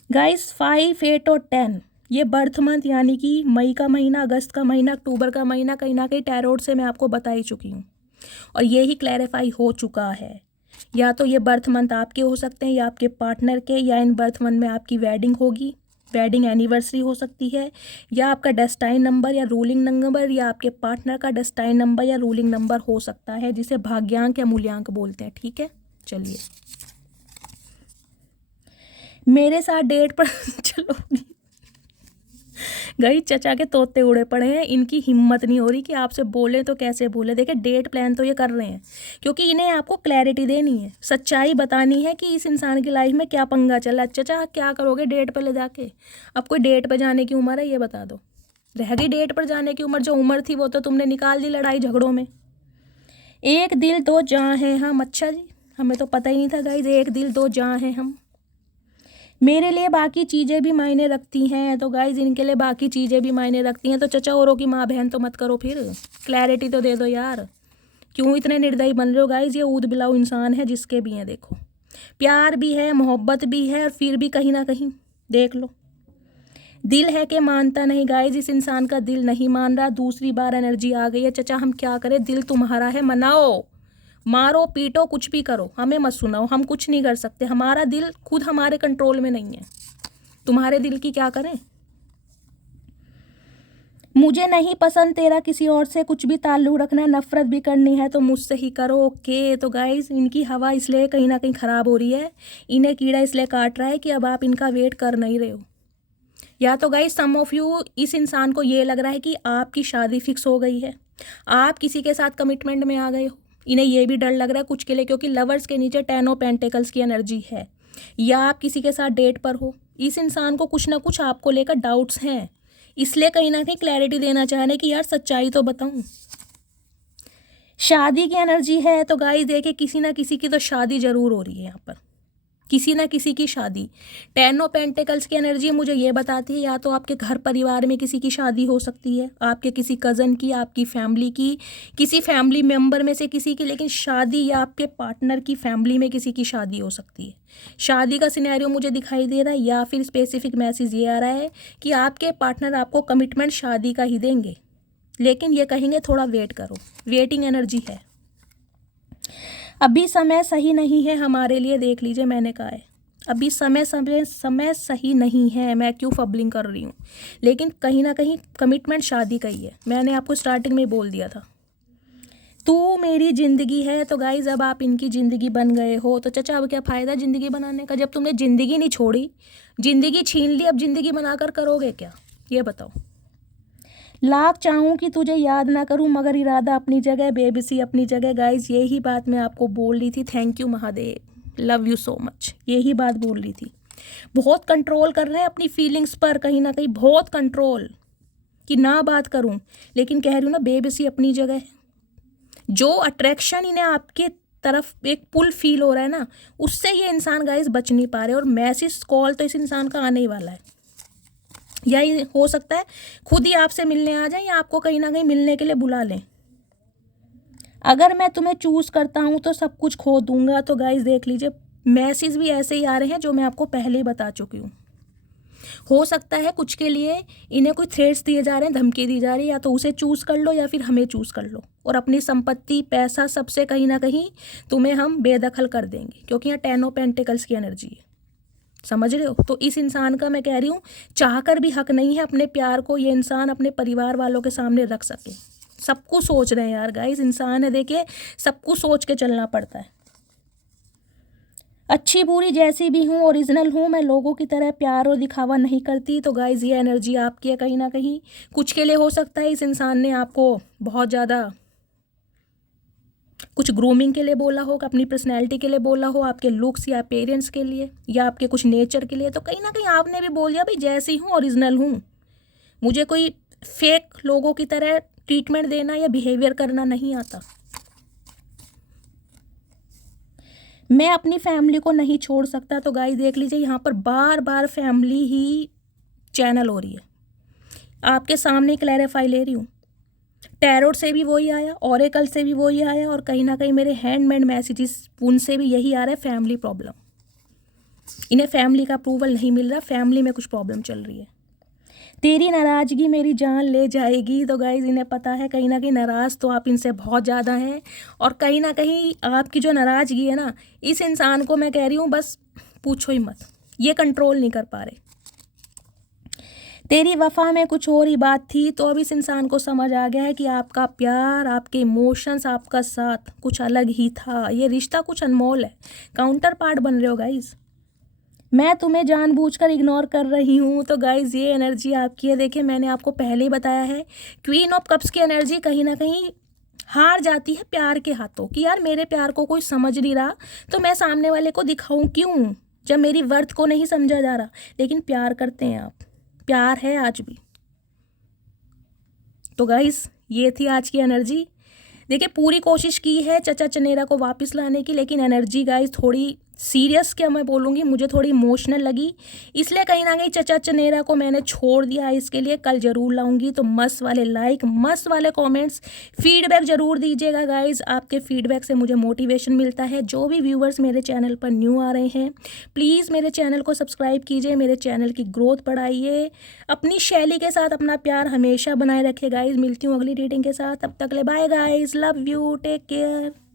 गाइस 5, 8 और 10 ये बर्थ मंथ यानी कि मई का महीना, अगस्त का महीना, अक्टूबर का महीना कहीं ना कहीं टैरोट से मैं आपको बता ही चुकी हूँ और ये ही क्लैरिफाई हो चुका है। या तो ये बर्थ मंथ आपके हो सकते हैं या आपके पार्टनर के, या इन बर्थ मंथ में आपकी वेडिंग होगी, वेडिंग एनिवर्सरी हो सकती है, या आपका डेस्टाइन नंबर या रूलिंग नंबर, या आपके पार्टनर का डेस्टाइन नंबर या रूलिंग नंबर हो सकता है, जिसे भाग्यांक या मूल्यांक बोलते हैं। ठीक है, चलिए मेरे साथ डेट पर चलो गई, चचा के तोते उड़े पड़े हैं, इनकी हिम्मत नहीं हो रही कि आपसे बोले तो कैसे बोले। देखिए डेट प्लान तो ये कर रहे हैं क्योंकि इन्हें आपको क्लैरिटी देनी है, सच्चाई बतानी है कि इस इंसान की लाइफ में क्या पंगा चला है। चचा क्या करोगे डेट पर ले जाके? अब कोई डेट पर जाने की उम्र है, ये बता दो। रह गई डेट पर जाने की उम्र, जो उम्र थी वो तो तुमने निकाल दी लड़ाई झगड़ों में। एक दिल दो जान हैं हम। अच्छा जी, हमें तो पता ही नहीं था गाइज, एक दिल दो जान हैं हम। मेरे लिए बाकी चीज़ें भी मायने रखती हैं, तो गाइज इनके लिए बाकी चीज़ें भी मायने रखती हैं। तो चचा औरों की माँ बहन तो मत करो, फिर क्लैरिटी तो दे दो यार। क्यों इतने निर्दयी बन रहे हो गाइज? ये ऊद बिलाऊ इंसान है जिसके भी हैं, देखो प्यार भी है, मोहब्बत भी है, और फिर भी कहीं ना कहीं देख लो दिल है कि मानता नहीं। गाइज इस इंसान का दिल नहीं मान रहा। दूसरी बार एनर्जी आ गई है। चचा हम क्या करें? दिल तुम्हारा है, मनाओ, मारो पीटो, कुछ भी करो, हमें मत सुनाओ, हम कुछ नहीं कर सकते। हमारा दिल खुद हमारे कंट्रोल में नहीं है, तुम्हारे दिल की क्या करें। मुझे नहीं पसंद तेरा किसी और से कुछ भी ताल्लुक रखना, नफरत भी करनी है तो मुझसे ही करो। ओके, तो गाइज इनकी हवा इसलिए कहीं ना कहीं ख़राब हो रही है, इन्हें कीड़ा इसलिए काट रहा है कि अब आप इनका वेट कर नहीं रहे हो। या तो गाइज सम ऑफ यू, इस इंसान को ये लग रहा है कि आपकी शादी फिक्स हो गई है, आप किसी के साथ कमिटमेंट में आ गए हो। इन्हें ये भी डर लग रहा है कुछ के लिए, क्योंकि लवर्स के नीचे 10 ऑफ पेंटिकल्स की एनर्जी है, या आप किसी के साथ डेट पर हो। इस इंसान को कुछ ना कुछ आपको लेकर डाउट्स हैं, इसलिए कहीं ना कहीं क्लैरिटी देना चाह रहे हैं कि यार सच्चाई तो बताऊं। शादी की एनर्जी है, तो गाइस देखिए किसी ना किसी की तो शादी जरूर हो रही है यहाँ पर, किसी ना किसी की शादी। 10 ऑफ पेंटिकल्स की एनर्जी मुझे ये बताती है या तो आपके घर परिवार में किसी की शादी हो सकती है, आपके किसी कज़न की, आपकी फैमिली की, किसी फैमिली मेम्बर में से किसी की, लेकिन शादी या आपके पार्टनर की फैमिली में किसी की शादी हो सकती है। शादी का सिनेरियो मुझे दिखाई दे रहा है, या फिर स्पेसिफिक मैसेज ये आ रहा है कि आपके पार्टनर आपको कमिटमेंट शादी का ही देंगे, लेकिन ये कहेंगे थोड़ा वेट करो। वेटिंग एनर्जी है। अभी समय सही नहीं है हमारे लिए, देख लीजिए मैंने कहा है अभी समय सही नहीं है। मैं क्यों फबलिंग कर रही हूँ, लेकिन कहीं ना कहीं कमिटमेंट शादी का ही है। मैंने आपको स्टार्टिंग में बोल दिया था तू मेरी ज़िंदगी है, तो गाइज अब आप इनकी ज़िंदगी बन गए हो। तो चचा अब क्या फ़ायदा ज़िंदगी बनाने का, जब तुमने ज़िंदगी नहीं छोड़ी, ज़िंदगी छीन ली, अब ज़िंदगी बनाकर करोगे क्या, ये बताओ। लाख चाहूँ कि तुझे याद ना करूँ, मगर इरादा अपनी जगह, बेबसी अपनी जगह। गाइज यही बात मैं आपको बोल रही थी। Thank you Mahadev, love you so much, यही बात बोल रही थी। बहुत कंट्रोल कर रहे हैं अपनी फीलिंग्स पर, कहीं ना कहीं बहुत कंट्रोल कि ना बात करूं, लेकिन कह रही हूँ ना बेबसी अपनी जगह है। जो अट्रैक्शन इन्हें आपके तरफ एक पुल फील हो रहा है ना, उससे ये इंसान गाइज बच नहीं पा रहे, और मैसेज कॉल तो इस इंसान का आने ही वाला है। या ये हो सकता है खुद ही आपसे मिलने आ जाए, या आपको कहीं ना कहीं मिलने के लिए बुला लें। अगर मैं तुम्हें चूज़ करता हूँ तो सब कुछ खो दूंगा। तो गाइज देख लीजिए मैसेज भी ऐसे ही आ रहे हैं जो मैं आपको पहले ही बता चुकी हूँ। हो सकता है कुछ के लिए इन्हें कोई थ्रेट्स दिए जा रहे हैं, धमकी दी जा रही है, या तो उसे चूज़ कर लो या फिर हमें चूज़ कर लो, और अपनी संपत्ति, पैसा, सबसे कहीं ना कहीं तुम्हें हम बेदखल कर देंगे, क्योंकि यहाँ 10 ऑफ पेंटिकल्स की एनर्जी है। समझ रहे हो? तो इस इंसान का मैं कह रही हूँ चाहकर भी हक नहीं है अपने प्यार को ये इंसान अपने परिवार वालों के सामने रख सके। सब कुछ सोच रहे हैं यार गाइस, इंसान है देखिए, सब कुछ सोच के चलना पड़ता है। अच्छी बुरी जैसी भी हूँ, ओरिजिनल हूँ मैं, लोगों की तरह प्यार और दिखावा नहीं करती। तो गाइस ये एनर्जी आपकी है कहीं ना कहीं। कुछ के लिए हो सकता है इस इंसान ने आपको बहुत ज़्यादा कुछ ग्रूमिंग के लिए बोला हो, अपनी पर्सनैलिटी के लिए बोला हो, आपके लुक्स या अपीयरेंस के लिए, या आपके कुछ नेचर के लिए। तो कहीं ना कहीं आपने भी बोल दिया भाई जैसी हूँ ओरिजिनल हूँ, मुझे कोई फेक लोगों की तरह ट्रीटमेंट देना या बिहेवियर करना नहीं आता। मैं अपनी फैमिली को नहीं छोड़ सकता। तो गाइस देख लीजिए यहाँ पर बार बार फैमिली ही चैनल हो रही है, आपके सामने क्लैरिफाई ले रही हूँ। टैरोट से भी वही आया, ओरेकल से भी वही आया, और कहीं ना कहीं मेरे हैंडमेड मैसेजेस उनसे भी यही आ रहा है, फैमिली प्रॉब्लम। इन्हें फैमिली का अप्रूवल नहीं मिल रहा, फैमिली में कुछ प्रॉब्लम चल रही है। तेरी नाराज़गी मेरी जान ले जाएगी। तो गाइज़ इन्हें पता है कहीं ना कहीं नाराज़ तो आप इनसे बहुत ज़्यादा हैं, और कहीं ना कहीं आपकी जो नाराज़गी है ना, इस इंसान को मैं कह रही हूँ बस पूछो ही मत, ये कंट्रोल नहीं कर पा रहे। तेरी वफ़ा में कुछ और ही बात थी, तो अब इस इंसान को समझ आ गया है कि आपका प्यार, आपके इमोशंस, आपका साथ कुछ अलग ही था। ये रिश्ता कुछ अनमोल है। काउंटर पार्ट बन रहे हो गाइज़। मैं तुम्हें जानबूझकर इग्नोर कर रही हूँ। तो गाइज़ ये एनर्जी आपकी है। देखिए मैंने आपको पहले ही बताया है, क्वीन ऑफ कप्स की एनर्जी कहीं ना कहीं हार जाती है प्यार के हाथों, कि यार मेरे प्यार को कोई समझ नहीं रहा तो मैं सामने वाले को दिखाऊं क्यों, जब मेरी वर्थ को नहीं समझा जा रहा। लेकिन प्यार करते हैं आप, प्यार है आज भी। तो गाइस ये थी आज की एनर्जी। देखिए पूरी कोशिश की है चचा चनेरा को वापस लाने की, लेकिन एनर्जी गाइस थोड़ी सीरियस, क्या मैं बोलूँगी, मुझे थोड़ी इमोशनल लगी, इसलिए कहीं ना कहीं चचा चनेरा को मैंने छोड़ दिया। इसके लिए कल ज़रूर लाऊंगी। तो मस्त वाले लाइक, मस्त वाले कमेंट्स, फीडबैक ज़रूर दीजिएगा गाइस। आपके फीडबैक से मुझे मोटिवेशन मिलता है। जो भी व्यूवर्स मेरे चैनल पर न्यू आ रहे हैं, प्लीज़ मेरे चैनल को सब्सक्राइब कीजिए, मेरे चैनल की ग्रोथ बढ़ाइए। अपनी शैली के साथ अपना प्यार हमेशा बनाए रखिए गाइस। मिलती हूँ अगली रीडिंग के साथ, तब तक ले bye guys, love you, take care.